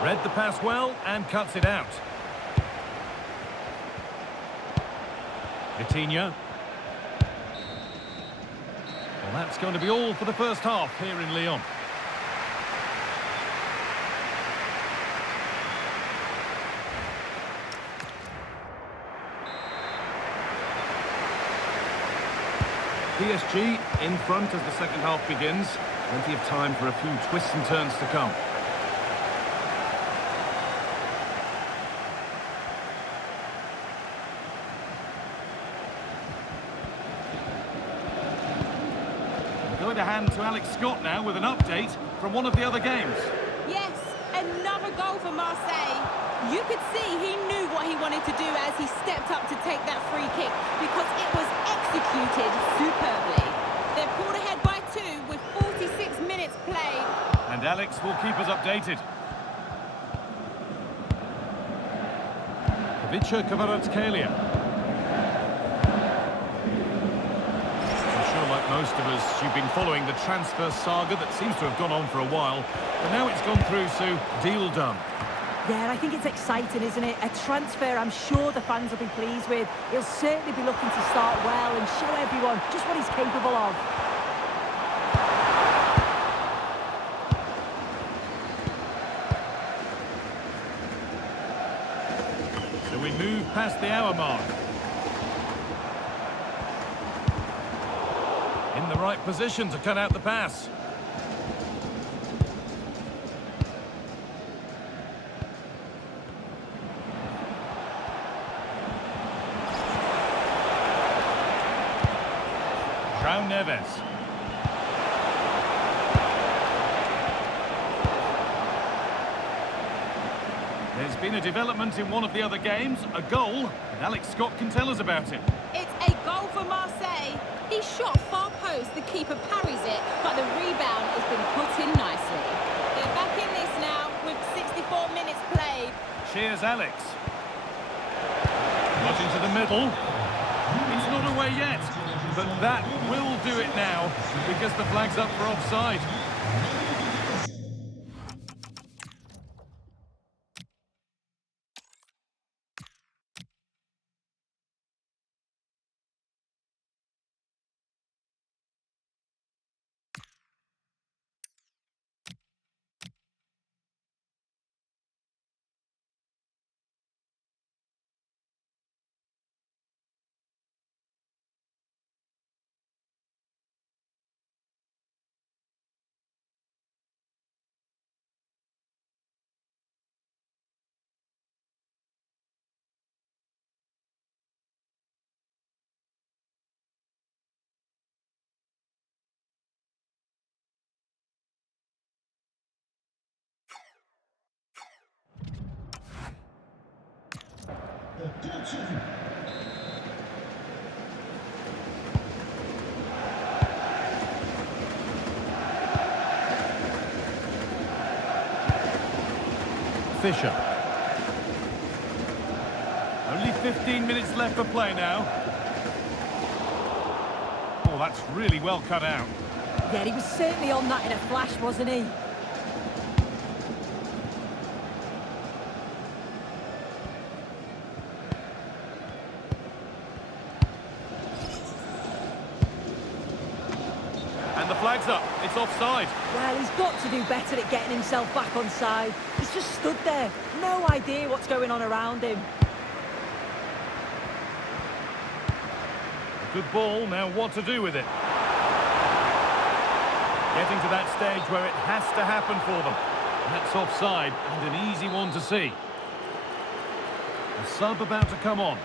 Read the pass well and cuts it out. Vitinha. Well, that's going to be all for the first half here in Lyon. PSG in front as the second half begins. Plenty of time for a few twists and turns to come. going to hand to Alex Scott now with an update from one of the other games. Yes, another goal for Marseille. You could see he knew what he wanted to do as he stepped up to take that free kick because it was executed superbly. They've pulled ahead by 2 with 46 minutes played. And Alex will keep us updated. Ivica Kvaratskhelia. I'm sure, like most of us, you've been following the transfer saga that seems to have gone on for a while. But now it's gone through, Sue. Deal done. Yeah, I think it's exciting, isn't it? A transfer I'm sure the fans will be pleased with. He'll certainly be looking to start well and show everyone just what he's capable of. So we move past the hour mark. In the right position to cut out the pass. João Neves. There's been a development in one of the other games, a goal, and Alex Scott can tell us about it. It's a goal for Marseille. He shot far post, the keeper parries it, but the rebound has been put in nicely. They're back in this now with 64 minutes played. Cheers, Alex. Not into the middle. It's not away yet, but that will do it now because the flag's up for offside. Compte sur vous. Fisher. Only 15 minutes left for play now. Oh, that's really well cut out. Yeah, he was certainly on that in a flash, wasn't he? And the flag's up. It's offside. Well, he's got to do better at getting himself back on side. He's just stood there. No idea what's going on around him. A good ball. Now what to do with it? Getting to that stage where it has to happen for them. That's offside and an easy one to see. A sub about to come on.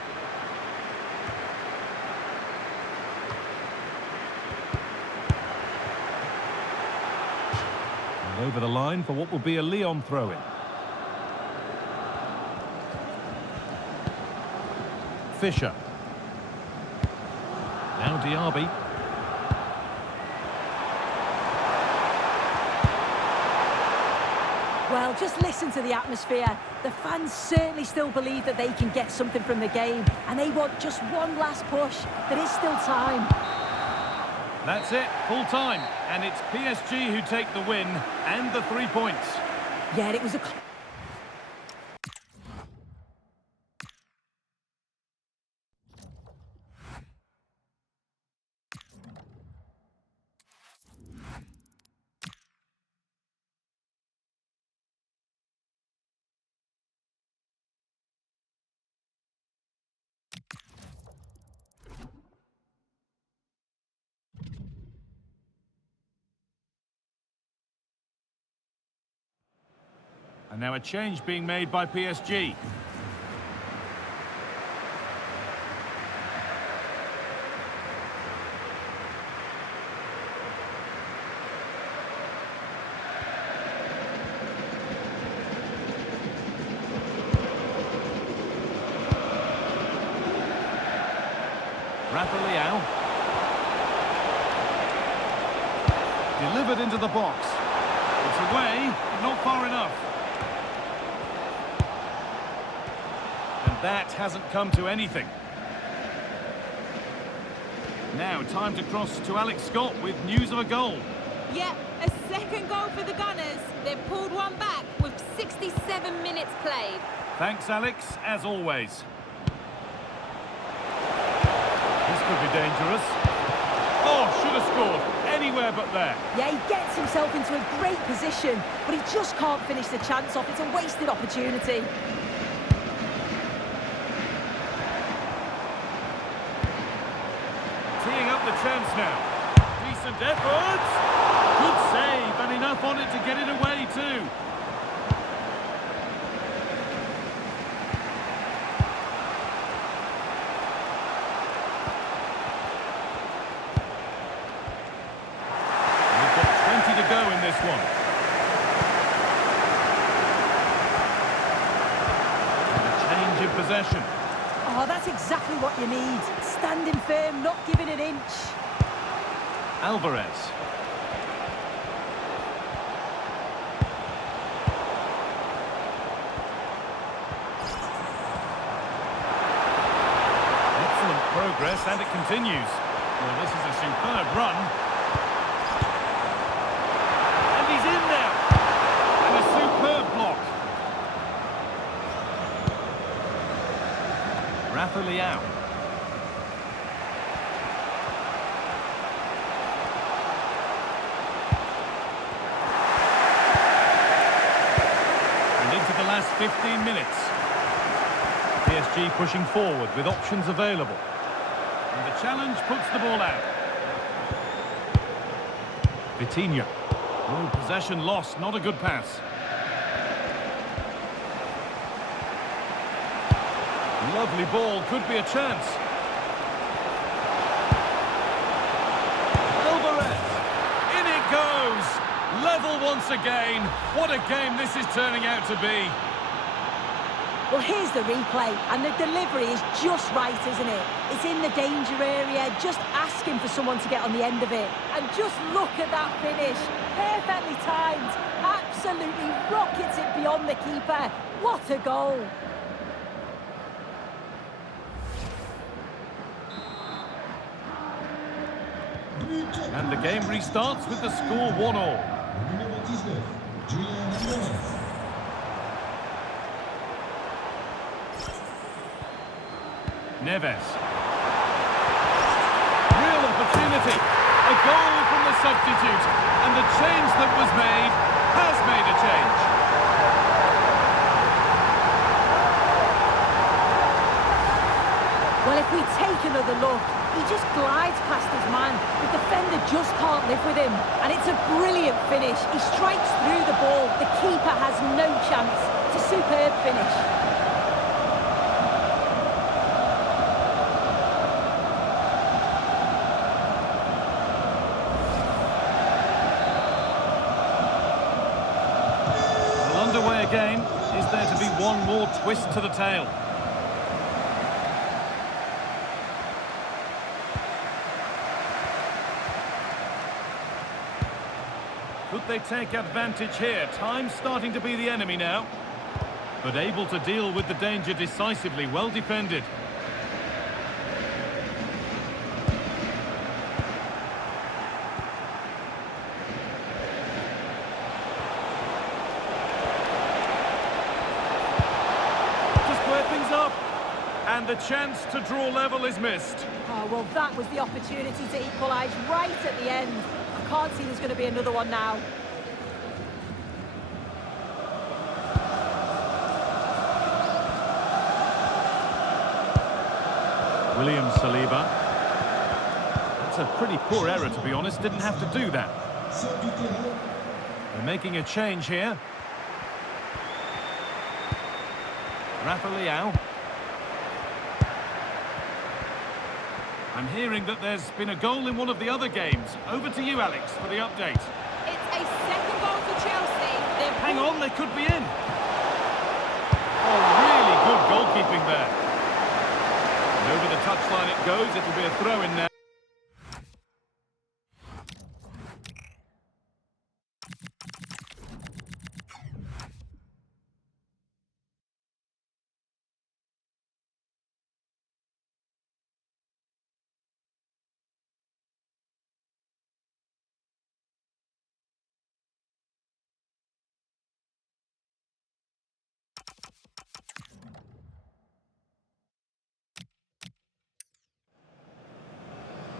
And over the line for what will be a Lyon throw-in. Fisher. Now Diaby. Well, just listen to the atmosphere. The fans certainly still believe that they can get something from the game, and they want just one last push. There is still time. That's it, full time. And it's PSG who take the win and the 3 points. Yeah, it was a... And now a change being made by PSG. Rafa Leao. Delivered into the box. It's away, but not far enough. And that hasn't come to anything. Now, time to cross to Alex Scott with news of a goal. Yep, a second goal for the Gunners. They've pulled one back with 67 minutes played. Thanks, Alex, as always. This could be dangerous. Oh, should have scored. Anywhere but there. Yeah, he gets himself into a great position, but he just can't finish the chance off. It's a wasted opportunity. Teeing up the chance now. Decent efforts. Good save, and enough on it to get it away too. We've got 20 to go in this one. And a change in possession. Oh, that's exactly what you need. Standing firm, not giving an inch. Alvarez. Excellent progress, and it continues. Well, this is a superb run. And he's in there. And a superb block. Rafa Leao. And into the last 15 minutes. PSG pushing forward with options available. And the challenge puts the ball out. Vitinha. Oh, possession lost, not a good pass. Lovely ball, could be a chance. Alvarez. In it goes. Level once again. What a game this is turning out to be. Well, here's the replay, and the delivery is just right, isn't it? It's in the danger area, just asking for someone to get on the end of it. And just look at that finish. Perfectly timed. Absolutely rockets it beyond the keeper. What a goal. And the game restarts with the score 1-all. Numéro 19, Julian Alvarez. Neves. Real opportunity. A goal from the substitute. And the change that was made has made a change. Well, if we take another look, he just glides past his man. The defender just can't live with him. And it's a brilliant finish. He strikes through the ball. The keeper has no chance. It's a superb finish. Well, underway again. Is there to be one more twist to the tale? Could they take advantage here? Time's starting to be the enemy now. But able to deal with the danger decisively. Well defended. To square things up. And the chance to draw level is missed. Oh, well, that was the opportunity to equalise right at the end. I can't see there's going to be another one now. William Saliba. That's a pretty poor error, to be honest. Didn't have to do that. They're making a change here. Rafa Leao. I'm hearing that there's been a goal in one of the other games. Over to you, Alex, for the update. It's a second goal for Chelsea. Hang on, they could be in. Oh, really good goalkeeping there. And over the touch touchline it goes. It'll be a throw in now.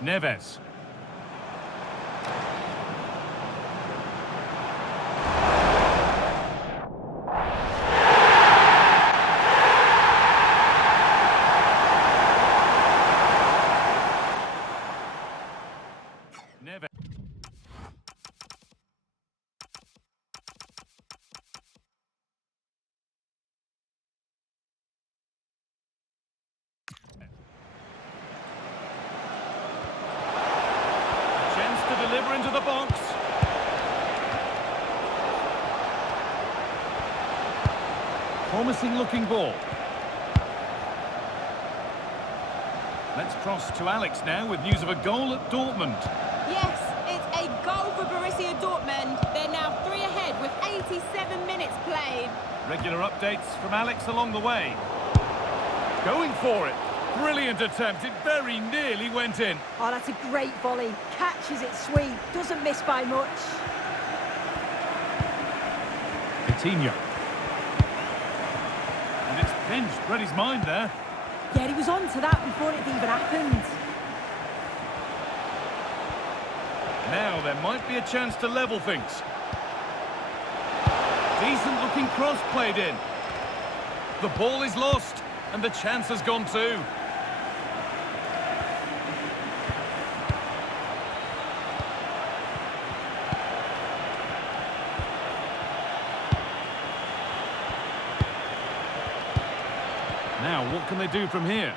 Neves. Neves. Chance to deliver into the box. Promising looking ball. Let's cross to Alex now with news of a goal at Dortmund. Yes, it's a goal for Borussia Dortmund. They're now 3 ahead with 87 minutes played. Regular updates from Alex along the way. Going for it. Brilliant attempt. It very nearly went in. Oh, that's a great volley. Catches it sweet. Doesn't miss by much. Coutinho. And it's pinched. Read his mind there. Yeah, he was on to that before it even happened. Now there might be a chance to level things. Decent looking cross played in. The ball is lost and the chance has gone too. Now what can they do from here?